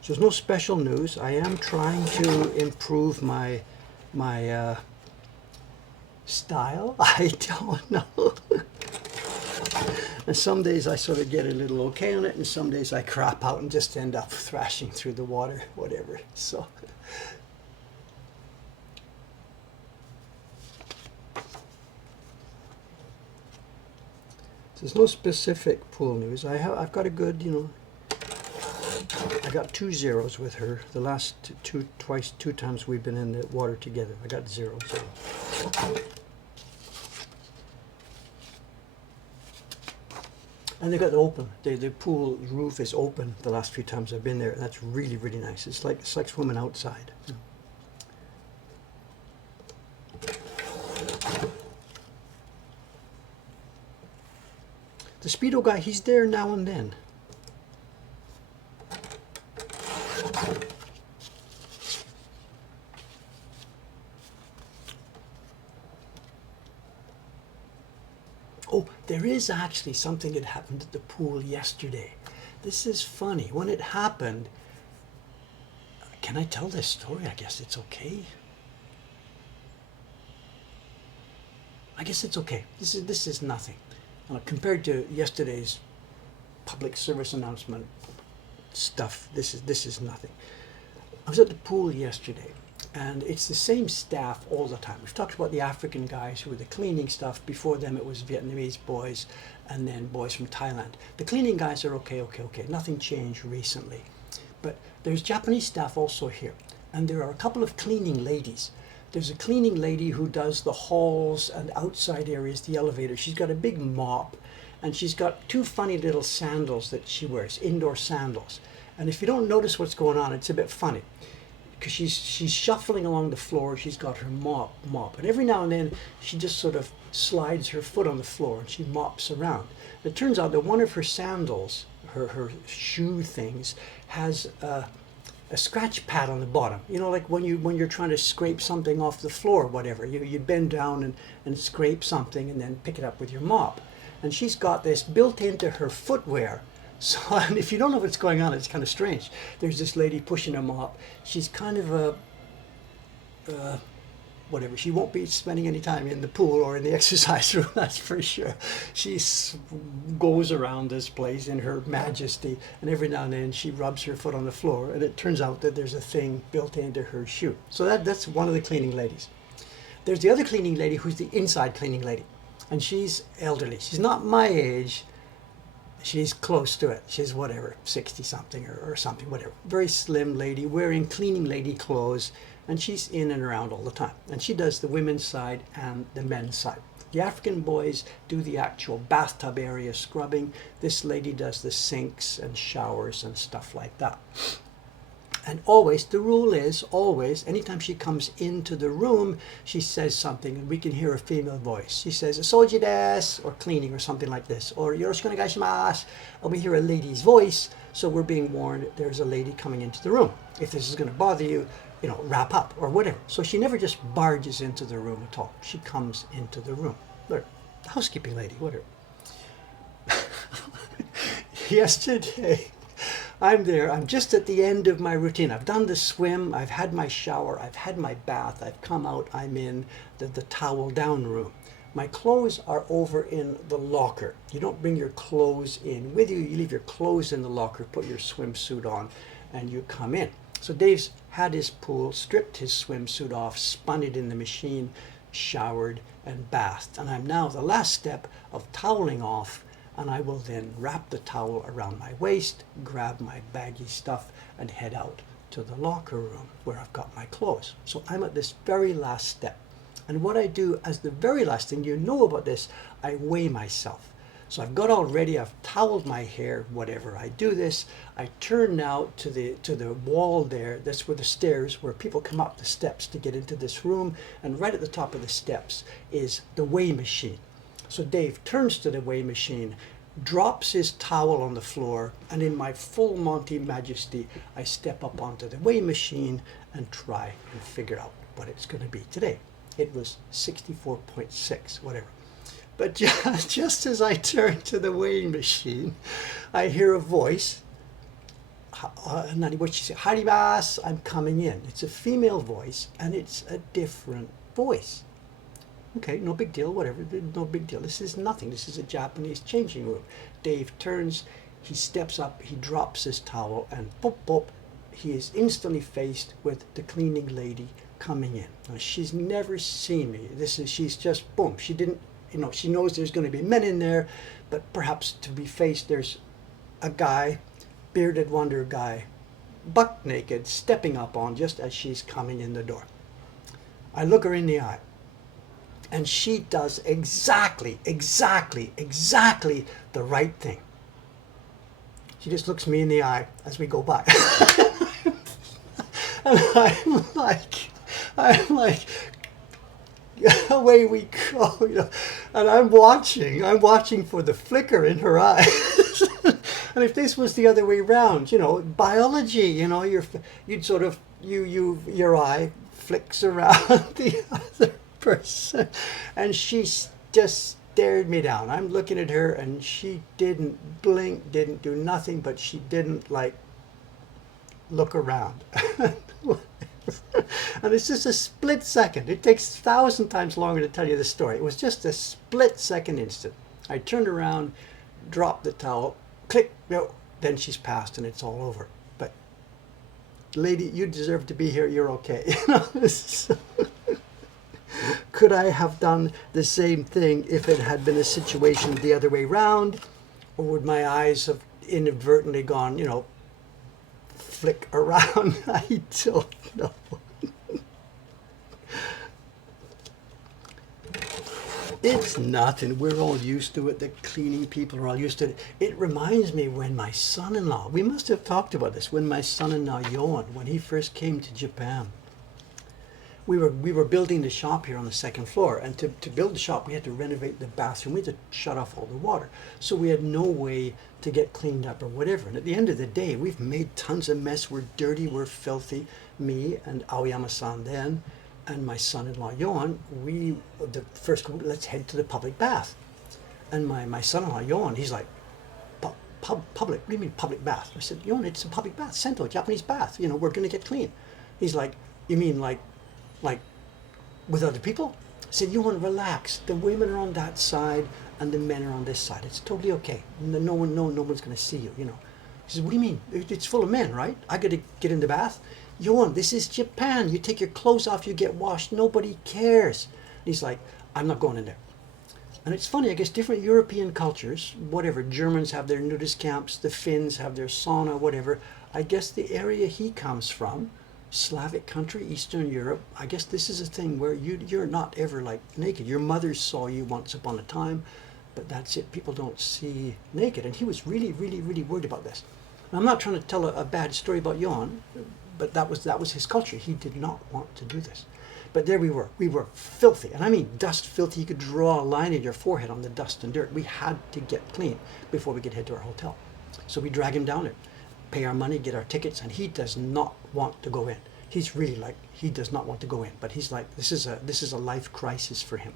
So there's no special news. I am trying to improve my style. I don't know. And some days I sort of get a little okay on it, and some days I crap out and just end up thrashing through the water, whatever. So there's no specific pool news. I've got a good, I got 2 zeros with her. The last two times we've been in the water together, I got 0. And they got it open. The pool roof is open the last few times I've been there. And that's really, really nice. It's like swimming outside. The Speedo guy, he's there now and then. Oh, there is actually something that happened at the pool yesterday. This is funny. When it happened, can I tell this story? I guess it's okay. I guess it's okay. This is nothing. Compared to yesterday's public service announcement stuff, this is nothing. I was at the pool yesterday, and it's the same staff all the time. We've talked about the African guys who were the cleaning stuff. Before them it was Vietnamese boys, and then boys from Thailand. The cleaning guys are okay. Nothing changed recently. But there's Japanese staff also here, and there are a couple of cleaning ladies. There's a cleaning lady who does the halls and outside areas, the elevator. She's got a big mop, and she's got 2 funny little sandals that she wears, indoor sandals. And if you don't notice what's going on, it's a bit funny, because she's shuffling along the floor. She's got her mop, and every now and then she just sort of slides her foot on the floor and she mops around. It turns out that one of her sandals, her shoe things, has a scratch pad on the bottom. You know, like when you're trying to scrape something off the floor or whatever, you bend down and scrape something and then pick it up with your mop. And she's got this built into her footwear. So, and if you don't know what's going on, it's kind of strange. There's this lady pushing a mop. She's kind of whatever. She won't be spending any time in the pool or in the exercise room, that's for sure. She goes around this place in her majesty, and every now and then she rubs her foot on the floor, and it turns out that there's a thing built into her shoe. So that's one of the cleaning ladies. There's the other cleaning lady who's the inside cleaning lady, and she's elderly. She's not my age. She's close to it. She's whatever, 60 something or something, whatever. Very slim lady wearing cleaning lady clothes, and she's in and around all the time. And she does the women's side and the men's side. The African boys do the actual bathtub area scrubbing. This lady does the sinks and showers and stuff like that. And always, the rule is always, anytime she comes into the room, she says something and we can hear a female voice. She says, "Soji desu," or cleaning or something like this, or "Yoroshiku onegai shimasu," and we hear a lady's voice, so we're being warned there's a lady coming into the room. If this is going to bother you, you know, wrap up or whatever. So she never just barges into the room at all. She comes into the room. Look, housekeeping lady, whatever. Yesterday, I'm there, I'm just at the end of my routine. I've done the swim, I've had my shower, I've had my bath, I've come out, I'm in the towel down room. My clothes are over in the locker. You don't bring your clothes in with you, you leave your clothes in the locker, put your swimsuit on, and you come in. So Dave's had his pool, stripped his swimsuit off, spun it in the machine, showered and bathed. And I'm now the last step of toweling off, and I will then wrap the towel around my waist, grab my baggy stuff, and head out to the locker room where I've got my clothes. So I'm at this very last step. And what I do as the very last thing, you know about this, I weigh myself. So I've got all ready, I've toweled my hair, whatever. I do this, I turn now to the wall there, that's where the stairs, where people come up the steps to get into this room, and right at the top of the steps is the weigh machine. So Dave turns to the weigh machine, drops his towel on the floor, and in my full Monty majesty, I step up onto the weigh machine and try and figure out what it's going to be today. It was 64.6, whatever. But just as I turn to the weighing machine, I hear a voice. What she said, "Harimasu, I'm coming in." It's a female voice, and it's a different voice. Okay, no big deal, whatever, no big deal. This is nothing. This is a Japanese changing room. Dave turns, he steps up, he drops his towel, and pop, pop, he is instantly faced with the cleaning lady coming in. Now, she's never seen me. She's just, boom, she didn't, you know, she knows there's going to be men in there, but perhaps to be faced, there's a guy, bearded wonder guy, buck naked, stepping up on just as she's coming in the door. I look her in the eye. And she does exactly the right thing. She just looks me in the eye as we go by. And I'm like, away we go, you know. And I'm watching for the flicker in her eye. And if this was the other way around, you know, biology, you know, you'd sort of, your eye flicks around the other person, and she just stared me down. I'm looking at her, and she didn't blink, didn't do nothing, but she didn't like look around. And it's just a split second. It takes 1,000 times longer to tell you the story. It was just a split second instant. I turned around, dropped the towel, click, then she's passed, and it's all over. But lady, you deserve to be here. You're okay. You know. Could I have done the same thing if it had been a situation the other way round? Or would my eyes have inadvertently gone, you know, flick around? I don't know. It's nothing. We're all used to it. The cleaning people are all used to it. It reminds me when my son-in-law, we must have talked about this, when my son-in-law, Johan, when he first came to Japan. We were building the shop here on the second floor, and to build the shop we had to renovate the bathroom. We had to shut off all the water, so we had no way to get cleaned up or whatever. And at the end of the day, we've made tons of mess. We're dirty, we're filthy. Me and Aoyama-san then, and my son-in-law Johan, let's head to the public bath. And my son-in-law Johan, he's like, public? What do you mean public bath? I said, Johan, it's a public bath, Sento, Japanese bath. You know, we're going to get clean. He's like, you mean like with other people? I said, Johan, relax. The women are on that side and the men are on this side. It's totally okay. No one's going to see you, you know. He says, what do you mean? It's full of men, right? I got to get in the bath? Johan, this is Japan. You take your clothes off, you get washed. Nobody cares. And he's like, I'm not going in there. And it's funny, I guess different European cultures, whatever, Germans have their nudist camps, the Finns have their sauna, whatever. I guess the area he comes from, Slavic country, Eastern Europe, I guess this is a thing where you're not ever like naked. Your mother saw you once upon a time, but that's it. People don't see naked. And he was really, really, really worried about this. And I'm not trying to tell a bad story about Jan, but that was his culture. He did not want to do this. But there we were filthy, and I mean dust filthy. You could draw a line in your forehead on the dust and dirt. We had to get clean before we could head to our hotel. So we drag him down there, pay our money, get our tickets, and he does not want to go in. He's really like, he does not want to go in, but he's like, this is a life crisis for him.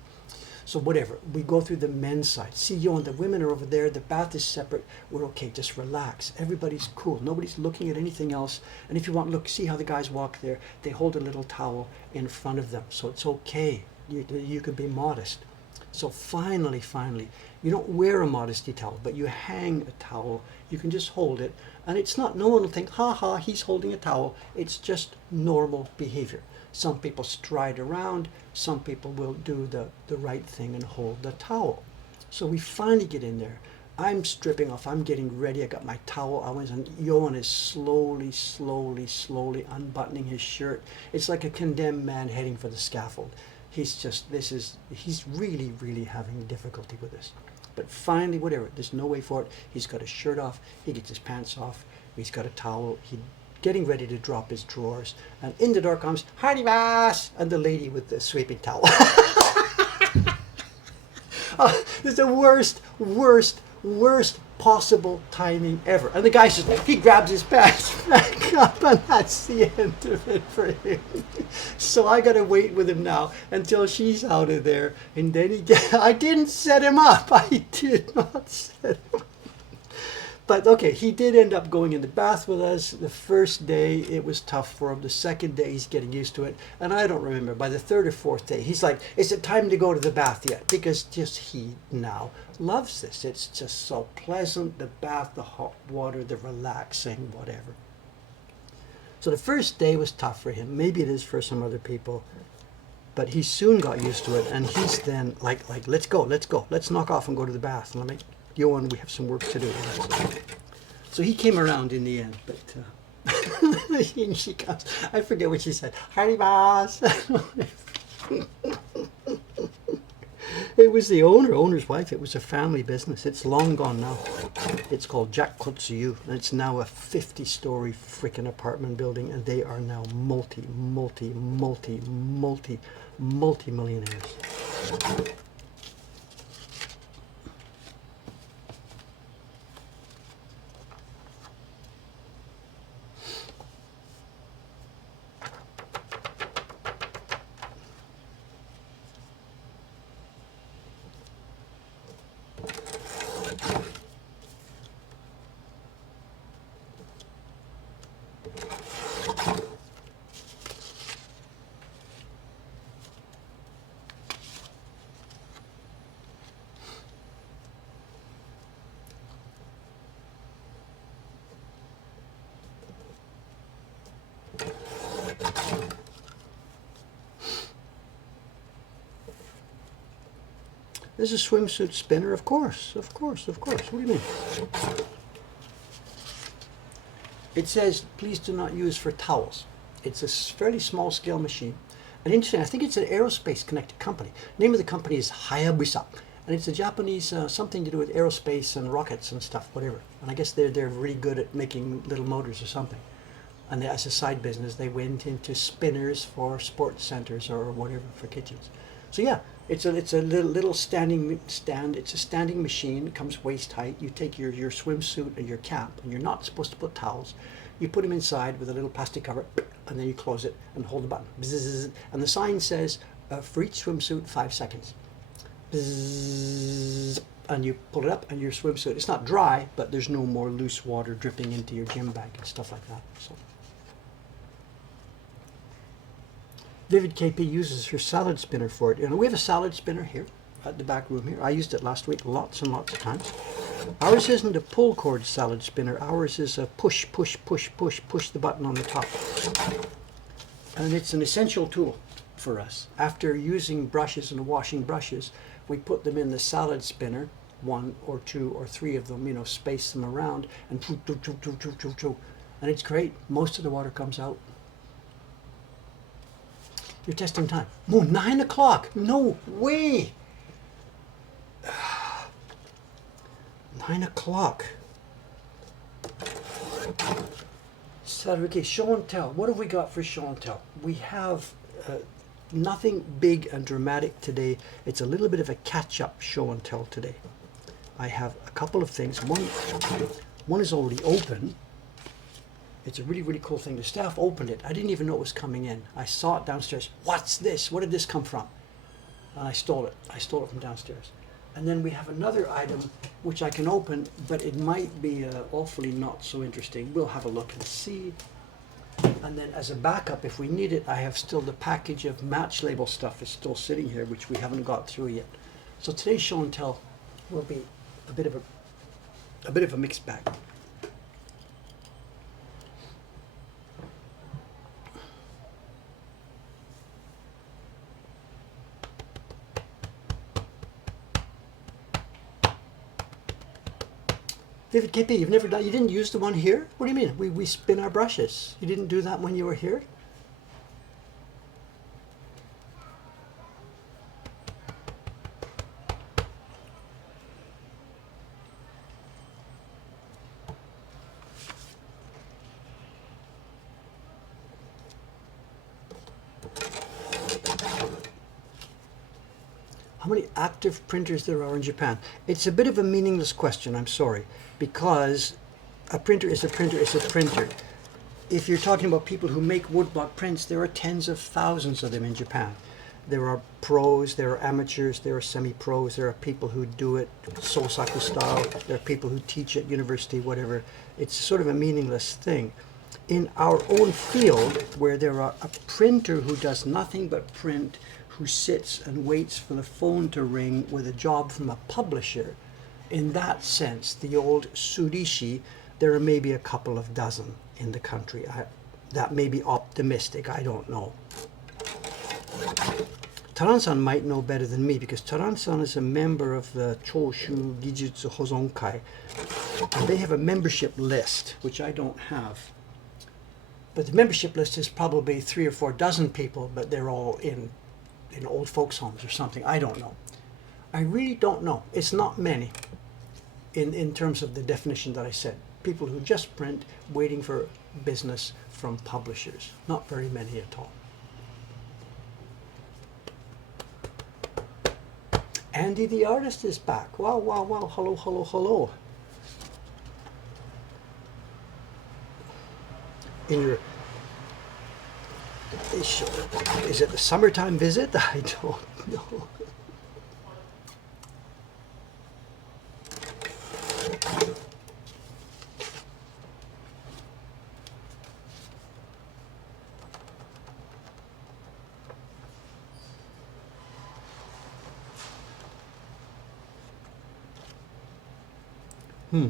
So whatever, we go through the men's side. See, Johan, the women are over there. The bath is separate. We're okay. Just relax. Everybody's cool. Nobody's looking at anything else. And if you want, look, see how the guys walk there. They hold a little towel in front of them. So it's okay. You could be modest. So finally, you don't wear a modesty towel, but you hang a towel. You can just hold it. And it's not, no one will think, ha ha, he's holding a towel. It's just normal behavior. Some people stride around, some people will do the right thing and hold the towel. So we finally get in there. I'm stripping off, I'm getting ready, I got my towel, and Johan is slowly unbuttoning his shirt. It's like a condemned man heading for the scaffold. He's really, really having difficulty with this. But finally, whatever, there's no way for it. He's got his shirt off, he gets his pants off, he's got a towel, getting ready to drop his drawers, and in the door comes Haribas and the lady with the sweeping towel. It's the worst possible timing ever. And the guy says, he grabs his pants back up, and that's the end of it for him. So I gotta wait with him now until she's out of there, and then I didn't set him up. I did not set him up. But okay, he did end up going in the bath with us. The first day, it was tough for him. The second day, he's getting used to it. And I don't remember, by the third or fourth day, he's like, is it time to go to the bath yet? Because just he now loves this. It's just so pleasant, the bath, the hot water, the relaxing, whatever. So the first day was tough for him. Maybe it is for some other people. But he soon got used to it. And he's then like, let's go. Let's knock off and go to the bath. And let me... Johan, we have some work to do. So he came around in the end, but and she comes. I forget what she said. Haribas. It was the owner's wife. It was a family business. It's long gone now. It's called Jack Kotsuyu, and it's now a 50-story freaking apartment building, and they are now multi-millionaires. This is a swimsuit spinner, of course. What do you mean? It says, please do not use for towels. It's a fairly small scale machine. And interesting, I think it's an aerospace connected company. Name of the company is Hayabusa. And it's a Japanese, something to do with aerospace and rockets and stuff, whatever. And I guess they're really good at making little motors or something. And as a side business, they went into spinners for sports centers or whatever for kitchens. So yeah, it's a little standing stand. It's a standing machine. It comes waist height. You take your swimsuit and your cap, and you're not supposed to put towels. You put them inside with a little plastic cover, and then you close it and hold the button. Bzzz, and the sign says, for each swimsuit, 5 seconds. Bzzz, and you pull it up, and your swimsuit, it's not dry, but there's no more loose water dripping into your gym bag and stuff like that. So. Vivid KP uses her salad spinner for it. You know, we have a salad spinner here at the back room here. I used it last week lots and lots of times. Ours isn't a pull cord salad spinner. Ours is a push the button on the top. And it's an essential tool for us. After using brushes and washing brushes, we put them in the salad spinner, one or two or three of them, you know, space them around, and and it's great. Most of the water comes out. You're testing time. Oh, 9 o'clock. No way. 9 o'clock. Saturday, okay, show and tell. What have we got for show and tell? We have nothing big and dramatic today. It's a little bit of a catch-up show and tell today. I have a couple of things. One is already open. It's a really, really cool thing. The staff opened it. I didn't even know it was coming in. I saw it downstairs. What's this? Where did this come from? And I stole it. I stole it from downstairs. And then we have another item which I can open, but it might be awfully not so interesting. We'll have a look and see. And then as a backup, if we need it, I have still the package of match label stuff is still sitting here, which we haven't got through yet. So today's show and tell will be a bit of a mixed bag. David KP, you've never done, you didn't use the one here? What do you mean? We spin our brushes. You didn't do that when you were here? How many active printers there are in Japan? It's a bit of a meaningless question, I'm sorry, because a printer is a printer is a printer. If you're talking about people who make woodblock prints, there are tens of thousands of them in Japan. There are pros, there are amateurs, there are semi-pros, there are people who do it Sosaku style, there are people who teach at university, whatever. It's sort of a meaningless thing. In our own field, where there are a printer who does nothing but print, who sits and waits for the phone to ring with a job from a publisher, in that sense, the old surishi, there are maybe a couple of dozen in the country. That may be optimistic, I don't know. Taran-san might know better than me, because Taran-san is a member of the Choshu Gijutsu Hozonkai, and they have a membership list, which I don't have. But the membership list is probably 3 or 4 dozen people, but they're all in old folks' homes or something. I don't know. I really don't know. It's not many in terms of the definition that I said. People who just print, waiting for business from publishers. Not very many at all. Andy the artist is back. Wow, wow, wow. Hello, hello, hello. In your... Is it the summertime visit? I don't know.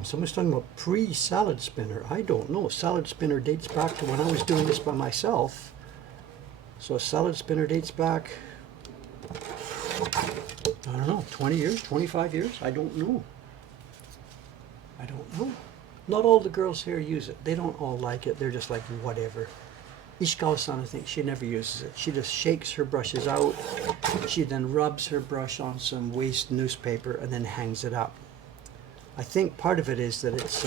Someone's talking about pre-salad spinner. I don't know. Salad spinner dates back to when I was doing this by myself. So a salad spinner dates back, I don't know, 20 years, 25 years? I don't know. I don't know. Not all the girls here use it. They don't all like it. They're just like, whatever. Ishikawa-san, I think, she never uses it. She just shakes her brushes out. She then rubs her brush on some waste newspaper and then hangs it up. I think part of it is that it's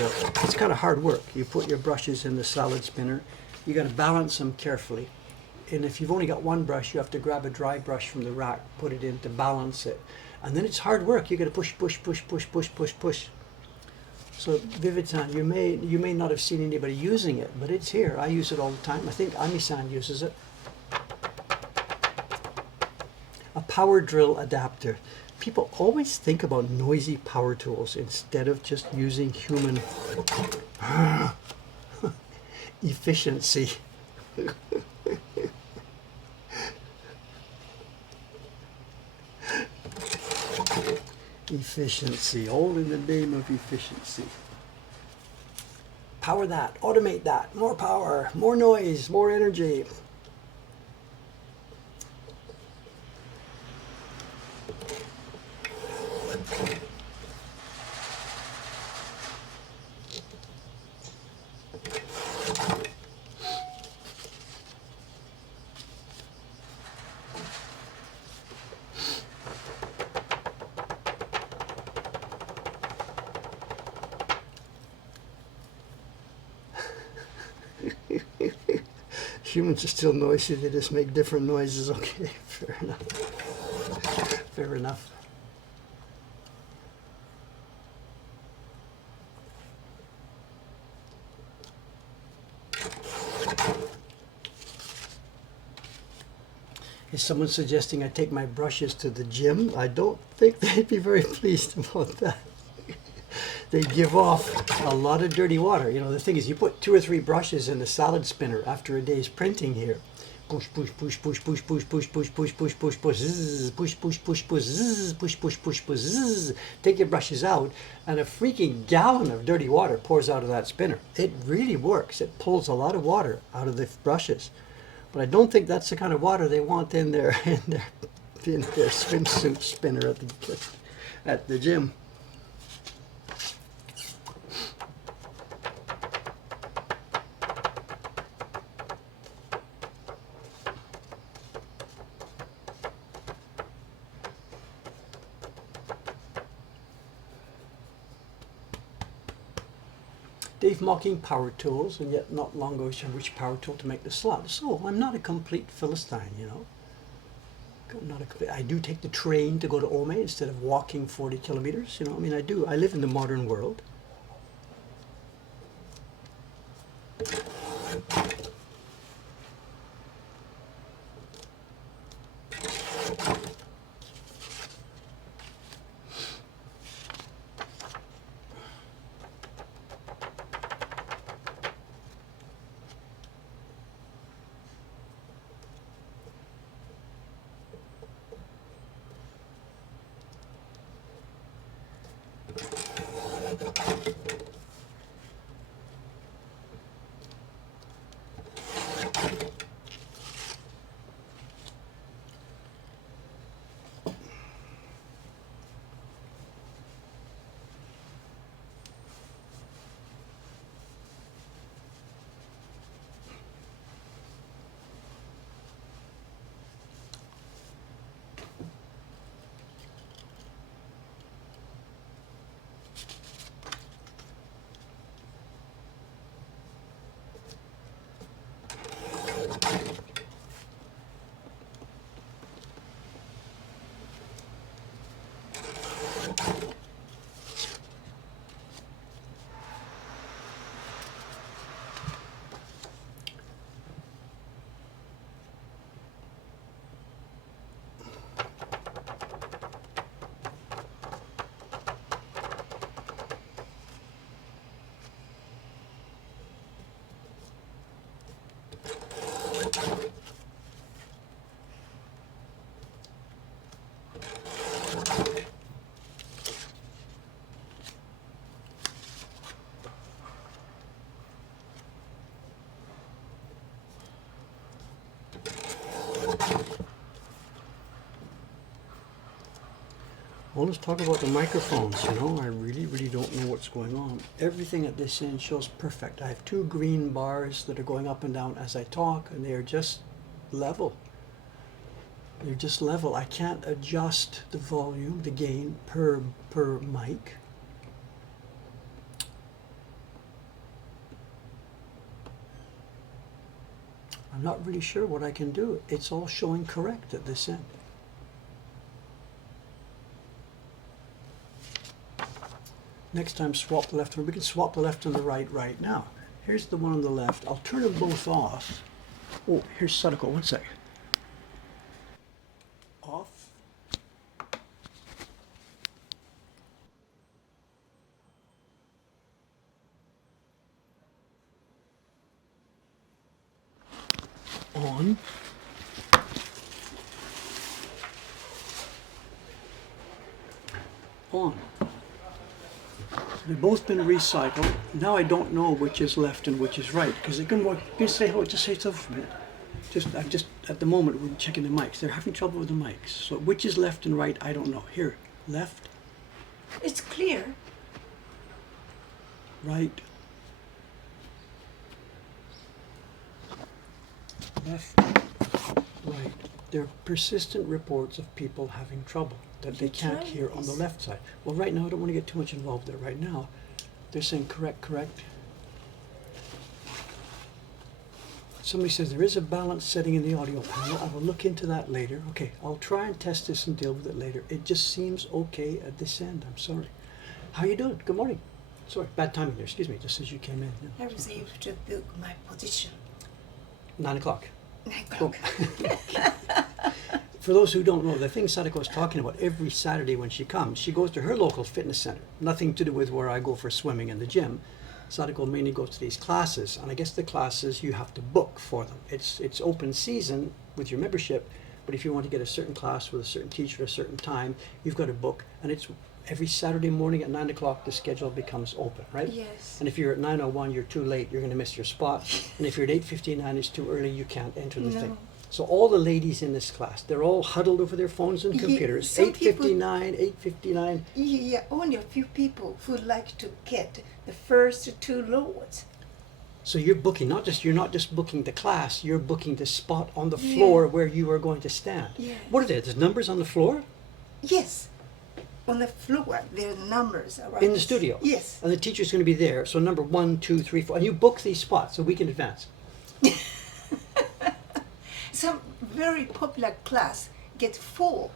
kind of hard work. You put your brushes in the salad spinner. You got to balance them carefully. And if you've only got one brush, you have to grab a dry brush from the rack, put it in to balance it. And then it's hard work. You got to push, push, push, push, push, push, push. So Vivid-san, you may not have seen anybody using it, but it's here. I use it all the time. I think Ami-san uses it. A power drill adapter. People always think about noisy power tools instead of just using human efficiency. Efficiency, all in the name of efficiency. Power that, automate that, more power, more noise, more energy. Humans are still noisy, they just make different noises. Okay, fair enough. Fair enough. Is someone suggesting I take my brushes to the gym? I don't think they'd be very pleased about that. They give off a lot of dirty water. You know, the thing is, you put 2 or 3 brushes in the salad spinner after a day's printing here. Push, push, push, push, push, push, push, push, push, push, push, push, zzz, push, push, push, push, zzz, push, push, push, push, zzz. Take your brushes out, and a freaking gallon of dirty water pours out of that spinner. It really works. It pulls a lot of water out of the brushes. But I don't think that's the kind of water they want in their swimsuit spinner at the gym. Dave mocking power tools, and yet not long ago showed which power tool to make the slot. So I'm not a complete Philistine, you know. I do take the train to go to Ome instead of walking 40 kilometers. You know, I mean, I do. I live in the modern world. Well, let's talk about the microphones, you know. I really don't know what's going on. Everything at this end shows perfect. I have 2 green bars that are going up and down as I talk, and they are just level. They're just level. I can't adjust the volume, the gain per mic. I'm not really sure what I can do. It's all showing correct at this end. Next time, swap the left. We can swap the left and the right now. Here's the one on the left. I'll turn them both off. Oh, here's Sadako. One sec. Off. On. On. They've both been recycled. Now I don't know which is left and which is right, because they can work. You can say, oh, just say stuff for a minute. I'm just at the moment we're checking the mics. They're having trouble with the mics. So which is left and right? I don't know. Here, left. It's clear. Right. Left. Right. There are persistent reports of people having trouble that they can't hear on the left side. Well, right now, I don't want to get too much involved there right now. They're saying correct, correct. Somebody says there is a balance setting in the audio panel. I will look into that later. Okay, I'll try and test this and deal with it later. It just seems okay at this end. I'm sorry. How you doing? Good morning. Sorry, bad timing there. Excuse me, just as you came in. I was able to book my position. 9 o'clock. 9 o'clock. For those who don't know, the thing Sadako is talking about, every Saturday when she comes, she goes to her local fitness center. Nothing to do with where I go for swimming in the gym. Sadako mainly goes to these classes, and I guess the classes you have to book for them. It's open season with your membership, but if you want to get a certain class with a certain teacher at a certain time, you've got to book, and it's every Saturday morning at 9 o'clock the schedule becomes open, right? Yes. And if you're at 9:01, you're too late, you're going to miss your spot. And if you're at 8:59, it's too early, you can't enter the thing. So all the ladies in this class, they're all huddled over their phones and computers. some people- 8:59, 8:59. Yeah, only a few people who like to get the first 2 loads. So you're booking, you're not just booking the class, you're booking the spot on the floor where you are going to stand. Yes. What are there? There's numbers on the floor? Yes. On the floor, there are numbers around. In the this. studio? Yes. And the teacher's going to be there. So number 1, 2, 3, 4. And you book these spots a week in advance. Some very popular class get full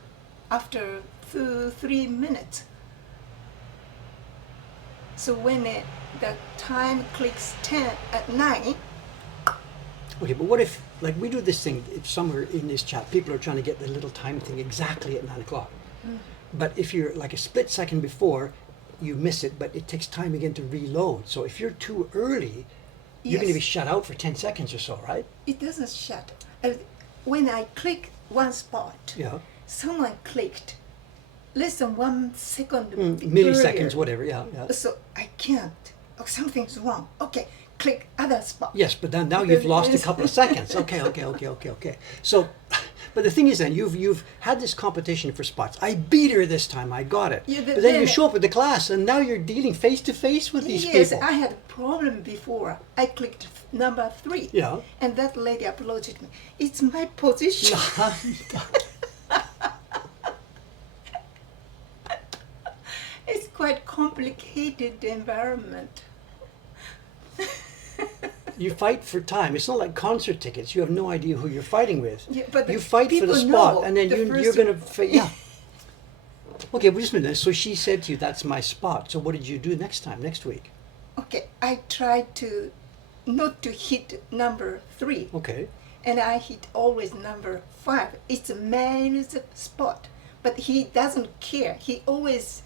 after 3 minutes. So when the time clicks 9, Okay, but what if, like we do this thing, if somewhere in this chat, people are trying to get the little time thing exactly at 9 o'clock. But if you're like a split second before, you miss it, but it takes time again to reload. So if you're too early, you're going to be shut out for 10 seconds or so, right? it doesn't shut. When I click one spot, Yeah. someone clicked less than 1 second. Milliseconds, earlier. whatever, yeah. So I can't. Oh, something's wrong. Okay, click other spot. Yes, but then now you've lost a couple of seconds. Okay. So, but the thing is then, you've had this competition for spots. I beat her this time, I got it. Yeah, but then you show up at the class and now you're dealing face to face with these Yes, people. I had a problem before. I clicked number 3. Yeah. And that lady approached me. It's my position. It's quite complicated environment. You fight for time. It's not like concert tickets. You have no idea who you're fighting with. Yeah, but you fight for the people spot, know and then the you're first- going to yeah. Okay, well, just a minute. So she said to you, "That's my spot." So what did you do next week? Okay, I tried to not to hit number 3, Okay. and I hit always number 5. It's a man's spot, but he doesn't care. He always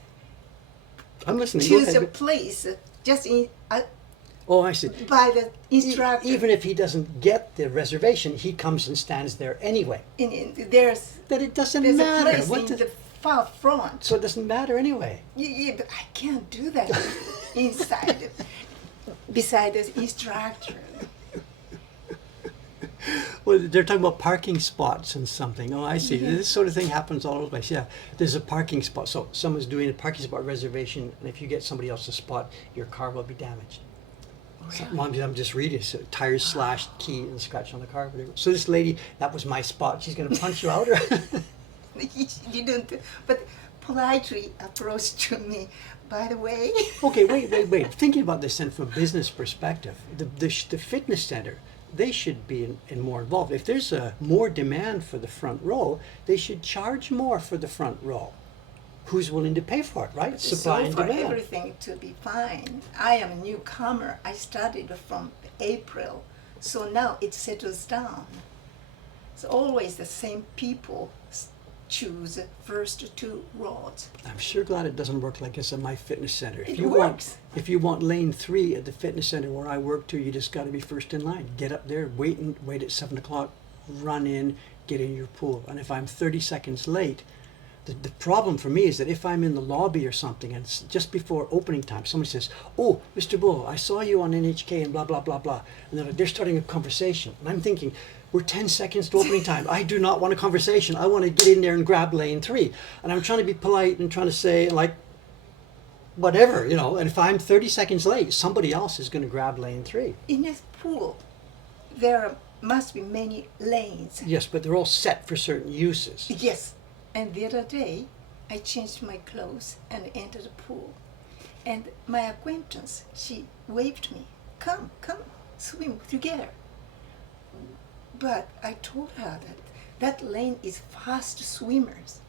I'm listening. Go choose ahead. a place just Oh, I see. by the instructor. Even if he doesn't get the reservation, he comes and stands there anyway. There's That it doesn't a matter. place in the far front. So it doesn't matter anyway. Yeah, but I can't do that inside, beside the instructor. Well, they're talking about parking spots and something. Oh, I see. This sort of thing happens all over the place. Yeah, there's a parking spot. So someone's doing a parking spot reservation, and if you get somebody else's spot, your car will be damaged. So, I'm just reading. So, tires slashed, key and scratch on the car. Whatever. So this lady, that was my spot. She's going to punch you out. He didn't, but politely approached to me. By the way, Okay, wait. Thinking about this then from a business perspective, the fitness center, they should be more involved. If there's more demand for the front row, they should charge more for the front row. Who's willing to pay for it, right? Supply so and for demand. everything to be fine. I am a newcomer. I started from April, so now it settles down. It's always the same people choose first 2 rows. I'm sure glad it doesn't work like this at my fitness center. It works. If you want lane 3 at the fitness center where I work too, you just got to be first in line. Get up there, wait at 7 o'clock, run in, get in your pool. And if I'm 30 seconds late, the problem for me is that if I'm in the lobby or something and it's just before opening time, somebody says, "Oh, Mr. Bull, I saw you on NHK and blah, blah, blah, blah." And then they're starting a conversation. And I'm thinking, we're 10 seconds to opening time. I do not want a conversation. I want to get in there and grab lane 3. And I'm trying to be polite and trying to say, like, whatever, And if I'm 30 seconds late, somebody else is going to grab lane 3. In a pool, there must be many lanes. Yes, but they're all set for certain uses. Yes. And the other day, I changed my clothes and entered the pool. And my acquaintance, she waved me, come, swim together. But I told her that lane is fast swimmers.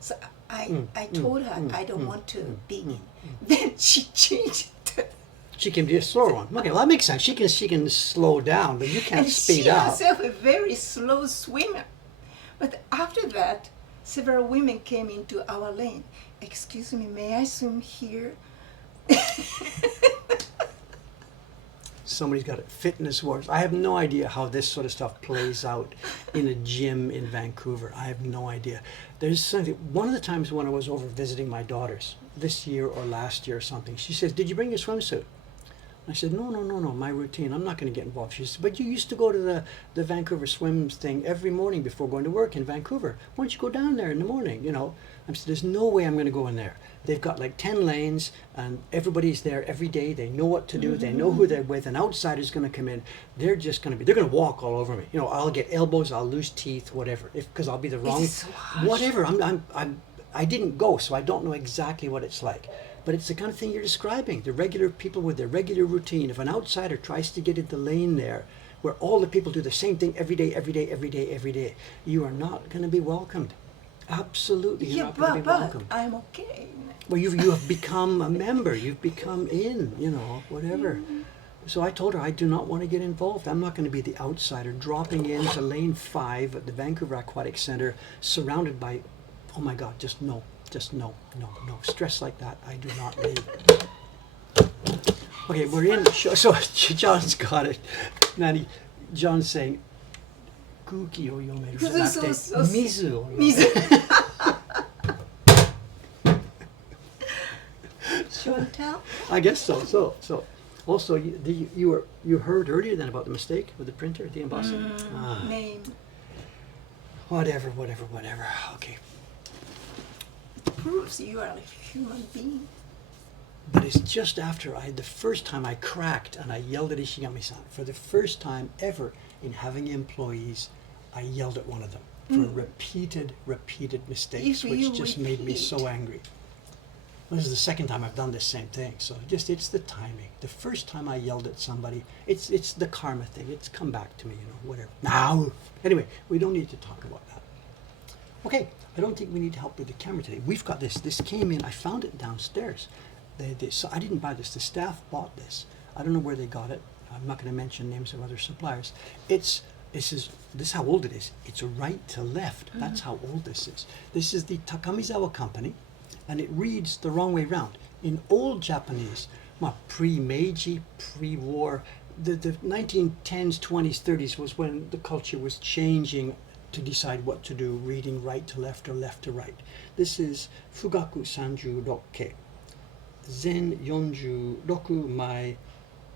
So I told her I don't want to be in. Then she changed it. She can be a slower one. Okay, well that makes sense. She can slow down, but you can't And speed she up. herself a very slow swimmer. But after that, several women came into our lane. Excuse me, may I swim here? Somebody's got it. Fitness wars. I have no idea how this sort of stuff plays out in a gym in Vancouver. I have no idea. There's something. One of the times when I was over visiting my daughters, this year or last year or something, she says, "Did you bring your swimsuit?" I said, no, my routine. I'm not going to get involved. She said, "But you used to go to the Vancouver Swims thing every morning before going to work in Vancouver. Why don't you go down there in the morning, you know?" I said, "There's no way I'm going to go in there. They've got like 10 lanes and everybody's there every day. They know what to do. They know who they're with. An outsider's going to come in. They're going to walk all over me. You know, I'll get elbows, I'll lose teeth, whatever, because I'll be the wrong, so harsh. whatever. I didn't go, so I don't know exactly what it's like. But it's the kind of thing you're describing. The regular people with their regular routine. If an outsider tries to get in the lane there, where all the people do the same thing every day, you are not going to be welcomed. Absolutely, you're not going to be welcomed. I'm okay. Well, you have become a member. You've become in, you know, whatever. So I told her I do not want to get involved. I'm not going to be the outsider dropping into lane 5 at the Vancouver Aquatic Center, surrounded by, oh my God, just no. Stress like that, I do not need. Okay, we're in. So John's got it. Nani, John's saying, "Kuki o yomeru janakute mizu o yomeru." Show and tell? I guess so. So also, you heard earlier then about the mistake with the printer, the embossing. Name. Whatever. Okay. Proves you are a human being. But it's just after the first time I cracked and I yelled at Ishigami-san. For the first time ever in having employees, I yelled at one of them for repeated mistakes, If which you just made me so repeat. angry. This is the second time I've done this same thing. So it's the timing. The first time I yelled at somebody, it's the karma thing. It's come back to me, you know, whatever. Now, anyway, we don't need to talk about that. Okay, I don't think we need help with the camera today. We've got this. This came in. I found it downstairs. So I didn't buy this. The staff bought this. I don't know where they got it. I'm not going to mention names of other suppliers. This is how old it is. It's a right to left. That's how old this is. This is the Takamizawa company, and it reads the wrong way round. In old Japanese, pre-Meiji, pre-war, the 1910s, 20s, 30s was when the culture was changing to decide what to do, reading right to left or left to right. This is Fugaku 36 Zen 46 mai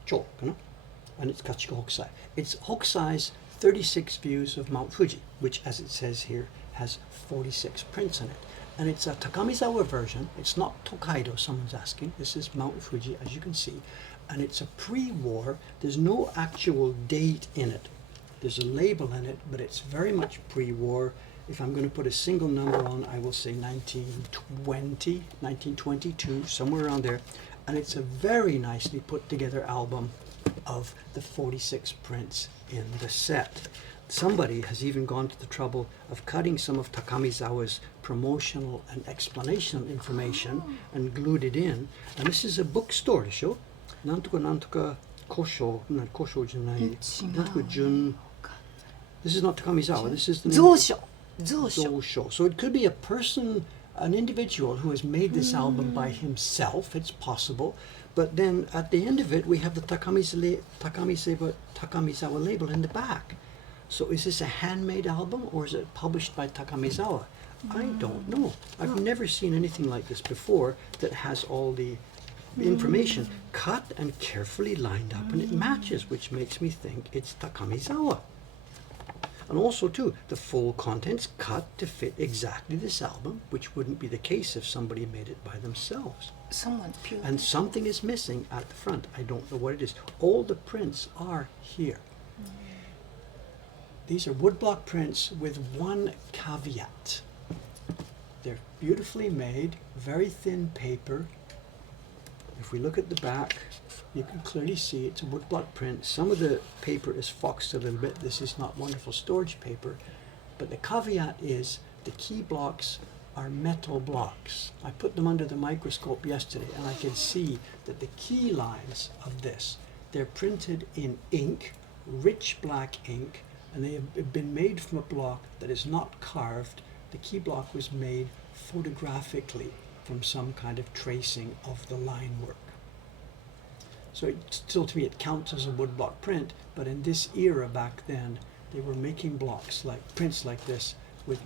chou, and it's Kachiko Hokusai. It's Hokusai's 36 views of Mount Fuji, which, as it says here, has 46 prints in it. And it's a Takamizawa version. It's not Tokaido, someone's asking. This is Mount Fuji, as you can see. And it's a pre-war. There's no actual date in it. There's a label in it, but it's very much pre-war. If I'm going to put a single number on, I will say 1920, 1922, somewhere around there. And it's a very nicely put together album of the 46 prints in the set. Somebody has even gone to the trouble of cutting some of Takamizawa's promotional and explanational information and glued it in. And this is a bookstore to show. Nantoka Kosho, not Kosho Janai, Nantoka Jun. This is not Takamizawa, this is the name. Zosho. So it could be a person, an individual who has made this album by himself. It's possible. But then at the end of it, we have the Takamizawa label in the back. So is this a handmade album or is it published by Takamizawa? I don't know. I've never seen anything like this before that has all the information cut and carefully lined up, and it matches, which makes me think it's Takamizawa. And also too, the full contents cut to fit exactly this album, which wouldn't be the case if somebody made it by themselves. Someone's pure. And something is missing at the front. I don't know what it is. All the prints are here. These are woodblock prints with one caveat. They're beautifully made, very thin paper. If we look at the back, You can clearly see it's a woodblock print. Some of the paper is foxed a little bit. This is not wonderful storage paper, but the caveat is the key blocks are metal blocks. I put them under the microscope yesterday and I could see that the key lines of this, they're printed in ink, rich black ink, and they have been made from a block that is not carved. The key block was made photographically from some kind of tracing of the line work. So still to me it counts as a woodblock print, but in this era back then, they were making blocks like prints like this with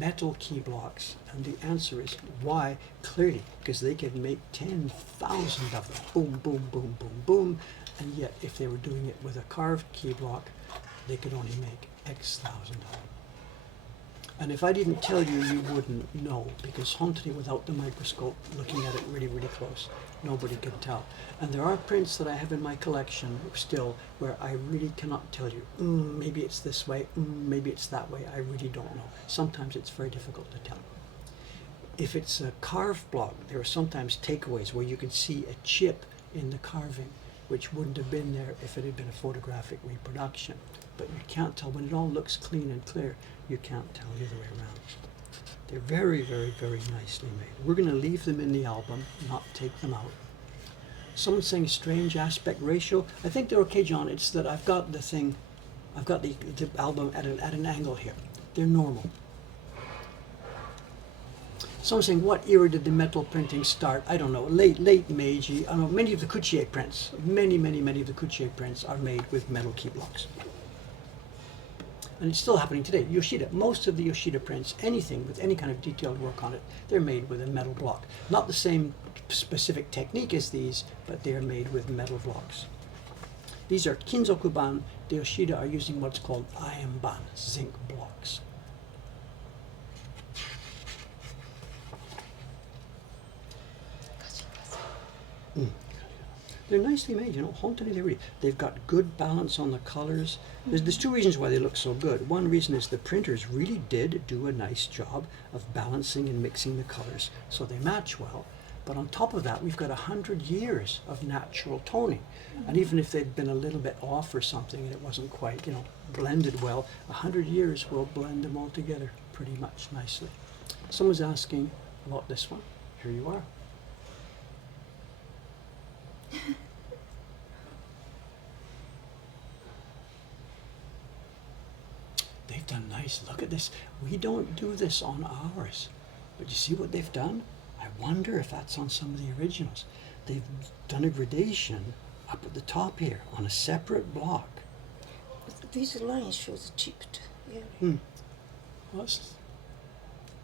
metal key blocks. And the answer is why? Clearly, because they could make 10,000 of them. Boom, boom, boom, boom, boom. And yet, if they were doing it with a carved key block, they could only make X thousand of them. And if I didn't tell you, you wouldn't know, because Hontoni, without the microscope, looking at it really, really close, nobody could tell. And there are prints that I have in my collection still where I really cannot tell you, maybe it's this way, maybe it's that way, I really don't know. Sometimes it's very difficult to tell. If it's a carved block, there are sometimes takeaways where you can see a chip in the carving, which wouldn't have been there if it had been a photographic reproduction. But you can't tell. When it all looks clean and clear, you can't tell the other way around. They're very, very, very nicely made. We're going to leave them in the album, not take them out. Someone's saying strange aspect ratio. I think they're okay, John. It's that I've got the thing, I've got the album at an angle here. They're normal. Someone's saying, what era did the metal printing start? I don't know. Late Meiji. I don't know. Many of the Kuchie prints, many of the Kuchie prints are made with metal key blocks. And it's still happening today. Yoshida, most of the Yoshida prints, anything with any kind of detailed work on it, they're made with a metal block. Not the same specific technique as these, but they are made with metal blocks. These are Kinzokuban. The Yoshida are using what's called ironban, zinc blocks. They're nicely made, you know. Hontoni, they've got good balance on the colors. There's two reasons why they look so good. One reason is the printers really did do a nice job of balancing and mixing the colors so they match well. But on top of that, we've got 100 years of natural toning. And even if they'd been a little bit off or something and it wasn't quite, you know, blended well, 100 years will blend them all together pretty much nicely. Someone's asking about this one. Here you are. They've done nice. Look at this. We don't do this on ours. But you see what they've done? I wonder if that's on some of the originals. They've done a gradation up at the top here on a separate block. This line shows chipped area. Well, it's,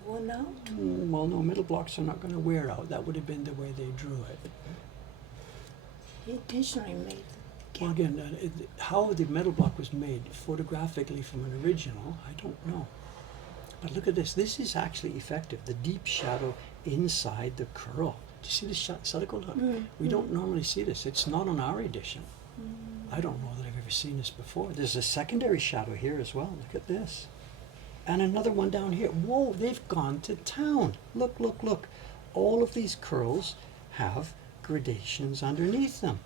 Worn out? well, no, metal blocks are not going to wear out. That would have been the way they drew it. He intentionally made Well, again, how the metal block was made photographically from an original, I don't know. But look at this. This is actually effective. The deep shadow inside the curl. Do you see the cuticle hook? We don't normally see this. It's not on our edition. I don't know that I've ever seen this before. There's a secondary shadow here as well. Look at this. And another one down here. Whoa, they've gone to town. Look, look, look. All of these curls have gradations underneath them.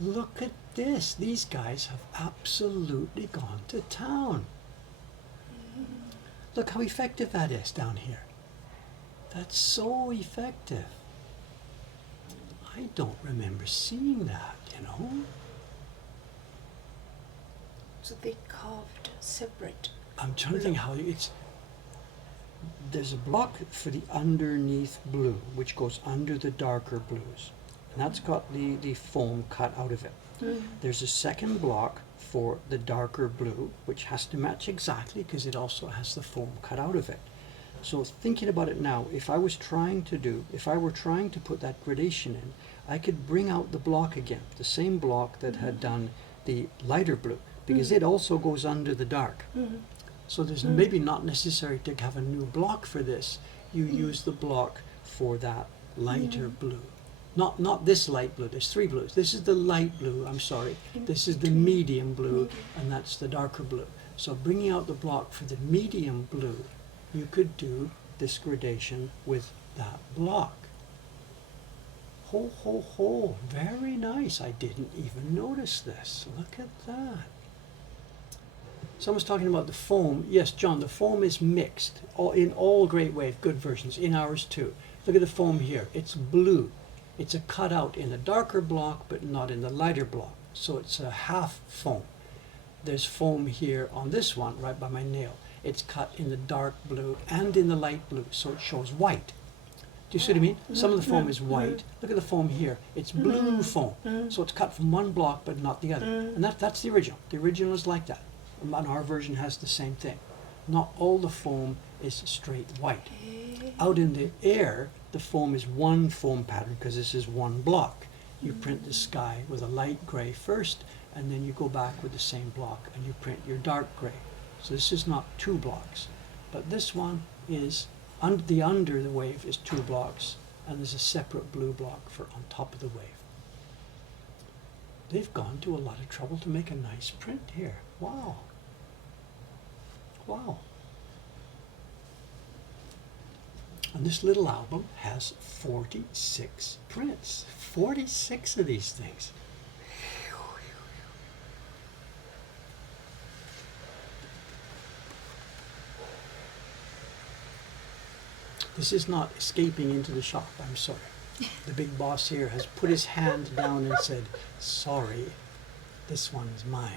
Look at this. These guys have absolutely gone to town. Look how effective that is down here. That's so effective. I don't remember seeing that, you know. So they carved separate. I'm trying to think how it's... There's a block for the underneath blue, which goes under the darker blues. And that's got the foam cut out of it. There's a second block for the darker blue, which has to match exactly because it also has the foam cut out of it. So thinking about it now, if I were trying to put that gradation in, I could bring out the block again, the same block that had done the lighter blue, because it also goes under the dark. So there's maybe not necessary to have a new block for this. You use the block for that lighter blue. Not this light blue, there's three blues. This is the light blue, I'm sorry. This is the medium blue, and that's the darker blue. So bringing out the block for the medium blue, you could do this gradation with that block. Ho, ho, ho. Very nice. I didn't even notice this. Look at that. Someone's talking about the foam. Yes, John, the foam is mixed in all Great Wave, good versions, in ours too. Look at the foam here. It's blue. It's a cutout in the darker block, but not in the lighter block. So it's a half foam. There's foam here on this one, right by my nail. It's cut in the dark blue and in the light blue, so it shows white. Do you see what I mean? Some of the foam is white. Look at the foam here. It's blue foam. So it's cut from one block, but not the other. And that's the original. The original is like that. And our version has the same thing. Not all the foam is straight white. Out in the air, the foam is one foam pattern because this is one block. You print the sky with a light gray first, and then you go back with the same block and you print your dark gray. So this is not two blocks, but this one is under the wave is two blocks, and there's a separate blue block for on top of the wave. They've gone to a lot of trouble to make a nice print here. Wow. Wow. And this little album has 46 prints. 46 of these things. This is not escaping into the shop, I'm sorry. The big boss here has put his hand down and said, sorry, this one is mine.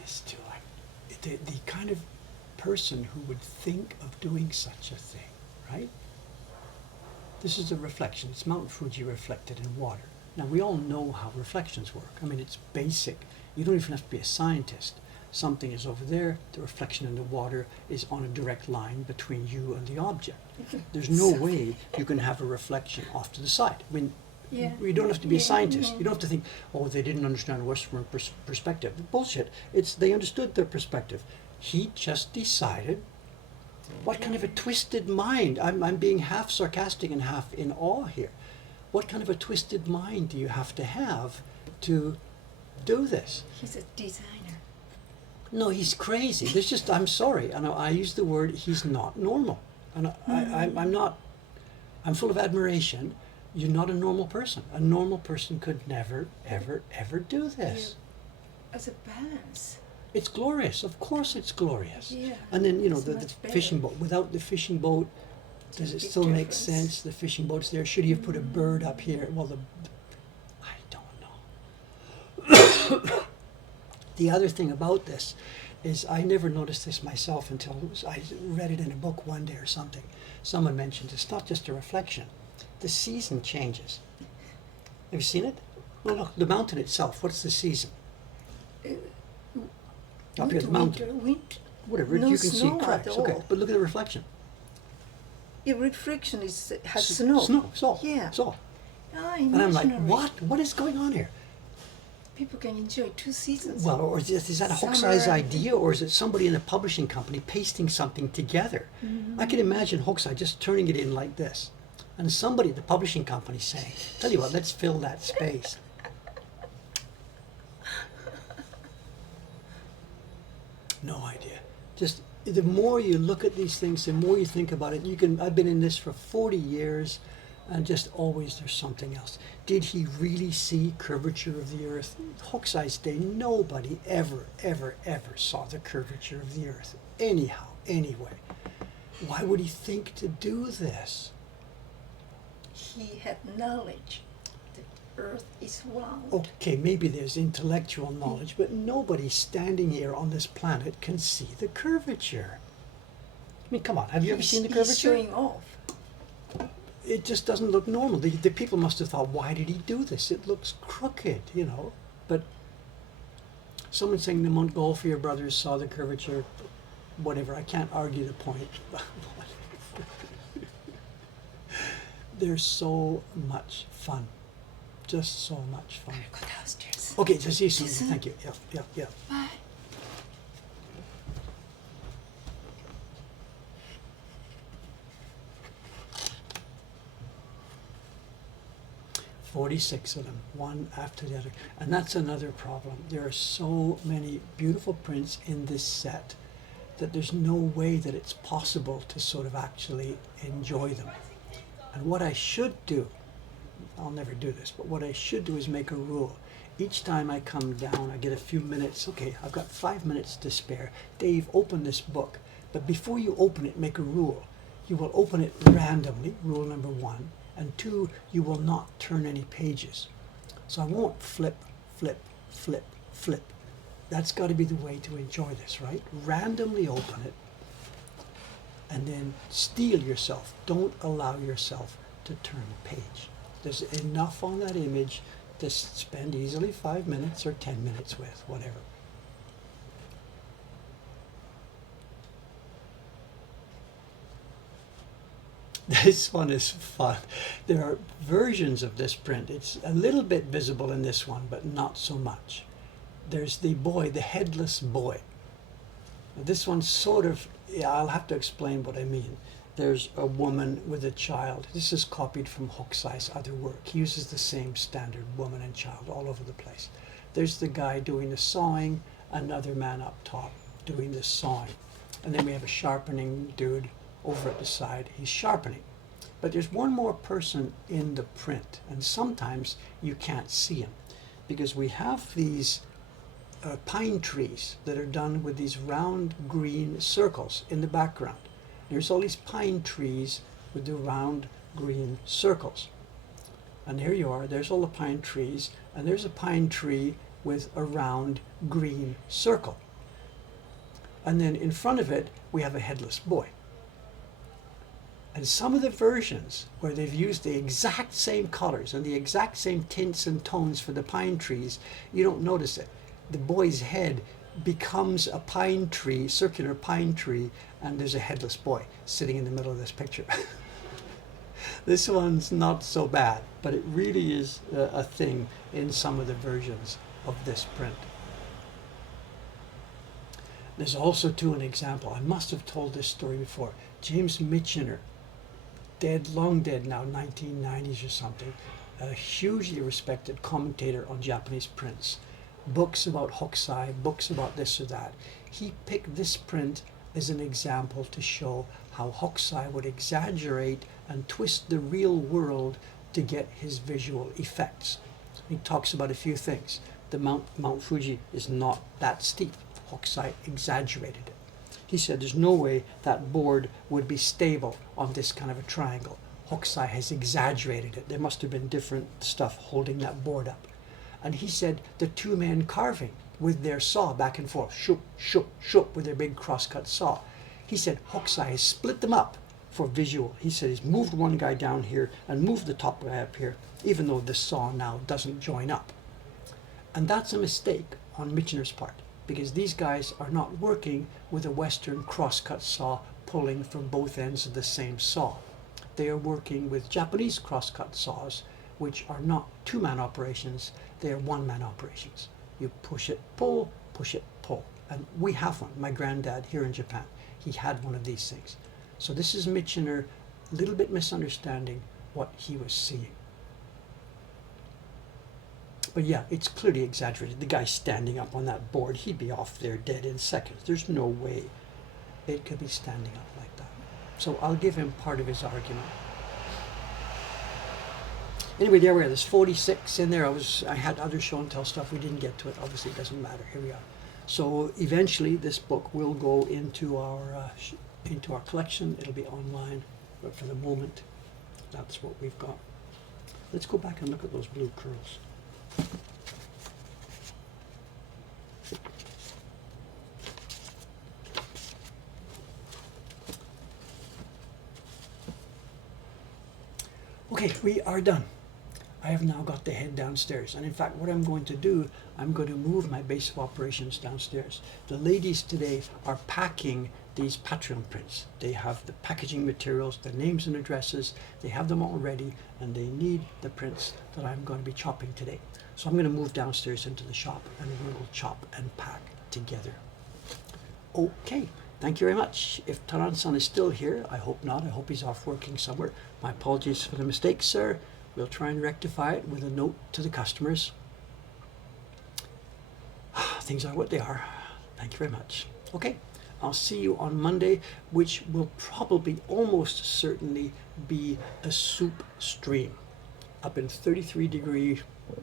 This too, the kind of person who would think of doing such a thing, right? This is a reflection. It's Mount Fuji reflected in water. Now, we all know how reflections work. I mean, it's basic. You don't even have to be a scientist. Something is over there, the reflection in the water is on a direct line between you and the object. There's no way you can have a reflection off to the side. I mean, you don't have to be a scientist. You don't have to think, oh, they didn't understand Western perspective. Bullshit. They understood their perspective. He just decided, what kind of a twisted mind. I'm being half sarcastic and half in awe here. What kind of a twisted mind do you have to do this? He's a designer. No, he's crazy. There's just, I'm sorry. And I use the word, he's not normal. And I'm full of admiration. You're not a normal person. A normal person could never, ever, ever do this. As a balance. It's glorious. Of course it's glorious. Yeah. And then, the fishing boat. Without the fishing boat, does it still make sense? The fishing boat's there. Should he have put a bird up here? Well, I don't know. The other thing about this is I never noticed this myself until I read it in a book one day or something. Someone mentioned it's not just a reflection. The season changes. Have you seen it? Well, look, the mountain itself, what's the season? Up here, the mountain. Winter. Whatever, no, you can see cracks. Okay, but look at the reflection. The reflection has snow. Snow, so. Yeah. So. And I'm like, what? What is going on here? People can enjoy two seasons. Well, or is that a Hokusai's idea, or is it somebody in a publishing company pasting something together? Mm-hmm. I can imagine Hokusai just turning it in like this. And somebody at the publishing company saying, tell you what, let's fill that space. No idea. Just the more you look at these things, the more you think about it. I've been in this for 40 years, and just always there's something else. Did he really see curvature of the earth? Hokusai's day, nobody ever, ever, ever saw the curvature of the earth. Anyhow, anyway. Why would he think to do this? He had knowledge that earth is round. Okay, maybe there's intellectual knowledge, but nobody standing here on this planet can see the curvature. I mean, come on, have you ever seen the curvature? He's showing off. It just doesn't look normal. The people must have thought, why did he do this? It looks crooked, But someone saying the Montgolfier brothers saw the curvature, whatever, I can't argue the point. They're so much fun. Just so much fun. Go downstairs. Okay, just see you soon. Thank you. Yeah. Bye. 46 of them, one after the other. And that's another problem. There are so many beautiful prints in this set that there's no way that it's possible to sort of actually enjoy them. And what I should do, I'll never do this, but what I should do is make a rule. Each time I come down, I get a few minutes. Okay, I've got 5 minutes to spare. Dave, open this book. But before you open it, make a rule. You will open it randomly, rule number 1. And 2, you will not turn any pages. So I won't flip, flip, flip, flip. That's got to be the way to enjoy this, right? Randomly open it and then steel yourself. Don't allow yourself to turn a page. There's enough on that image to spend easily 5 minutes or 10 minutes with, whatever. This one is fun. There are versions of this print. It's a little bit visible in this one, but not so much. There's the boy, the headless boy. This one's sort of, yeah, I'll have to explain what I mean. There's a woman with a child. This is copied from Hokusai's other work. He uses the same standard, woman and child, all over the place. There's the guy doing the sawing, another man up top doing the sawing. And then we have a sharpening dude over at the side. He's sharpening. But there's one more person in the print, and sometimes you can't see him because we have these pine trees that are done with these round green circles in the background. There's all these pine trees with the round green circles. And there you are, there's all the pine trees, and there's a pine tree with a round green circle. And then in front of it, we have a headless boy. And some of the versions where they've used the exact same colors and the exact same tints and tones for the pine trees, you don't notice it. The boy's head becomes a pine tree, circular pine tree, and there's a headless boy sitting in the middle of this picture. This one's not so bad, but it really is a thing in some of the versions of this print. There's also, too, an example. I must have told this story before. James Michener, dead, long dead now, 1990s or something, a hugely respected commentator on Japanese prints. Books about Hokusai, books about this or that. He picked this print as an example to show how Hokusai would exaggerate and twist the real world to get his visual effects. He talks about a few things. The Mount Fuji is not that steep. Hokusai exaggerated it. He said there's no way that board would be stable on this kind of a triangle. Hokusai has exaggerated it. There must have been different stuff holding that board up. And he said the two men carving with their saw back and forth, shoop, shoop, shoop, with their big crosscut saw. He said Hokusai has split them up for visual. He said he's moved one guy down here and moved the top guy up here, even though the saw now doesn't join up. And that's a mistake on Michener's part, because these guys are not working with a Western crosscut saw pulling from both ends of the same saw. They are working with Japanese crosscut saws, which are not two-man operations, they are one-man operations. You push it, pull, push it, pull. And we have one. My granddad here in Japan, he had one of these things. So this is Michener, a little bit misunderstanding what he was seeing. But yeah, it's clearly exaggerated. The guy standing up on that board, he'd be off there dead in seconds. There's no way it could be standing up like that. So I'll give him part of his argument. Anyway, there we are. There's 46 in there. I had other show and tell stuff. We didn't get to it. Obviously, it doesn't matter. Here we are. So eventually, this book will go into our collection. It'll be online, but for the moment, that's what we've got. Let's go back and look at those blue curls. Okay, we are done. I have now got the head downstairs, and in fact what I'm going to do, I'm going to move my base of operations downstairs. The ladies today are packing these Patreon prints. They have the packaging materials, the names and addresses, they have them all ready, and they need the prints that I'm going to be chopping today. So I'm going to move downstairs into the shop and we will chop and pack together. Okay, thank you very much. If Taran-san is still here, I hope not. I hope he's off working somewhere. My apologies for the mistake, sir. We'll try and rectify it with a note to the customers. Things are what they are. Thank you very much. Okay, I'll see you on Monday, which will probably almost certainly be a soup stream. Up in 33-degree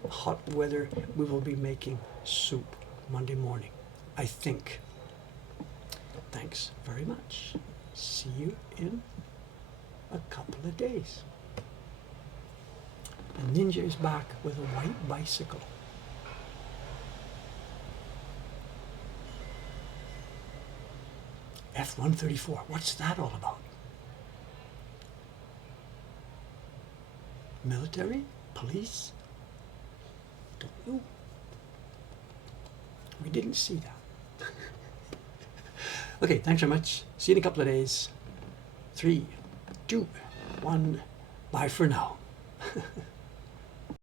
hot weather, we will be making soup Monday morning, I think. Thanks very much. See you in a couple of days. And Ninja is back with a white bicycle. F-134, what's that all about? Military? Police? Don't know. We didn't see that. Okay, thanks very much. See you in a couple of days. 3, 2, 1, bye for now.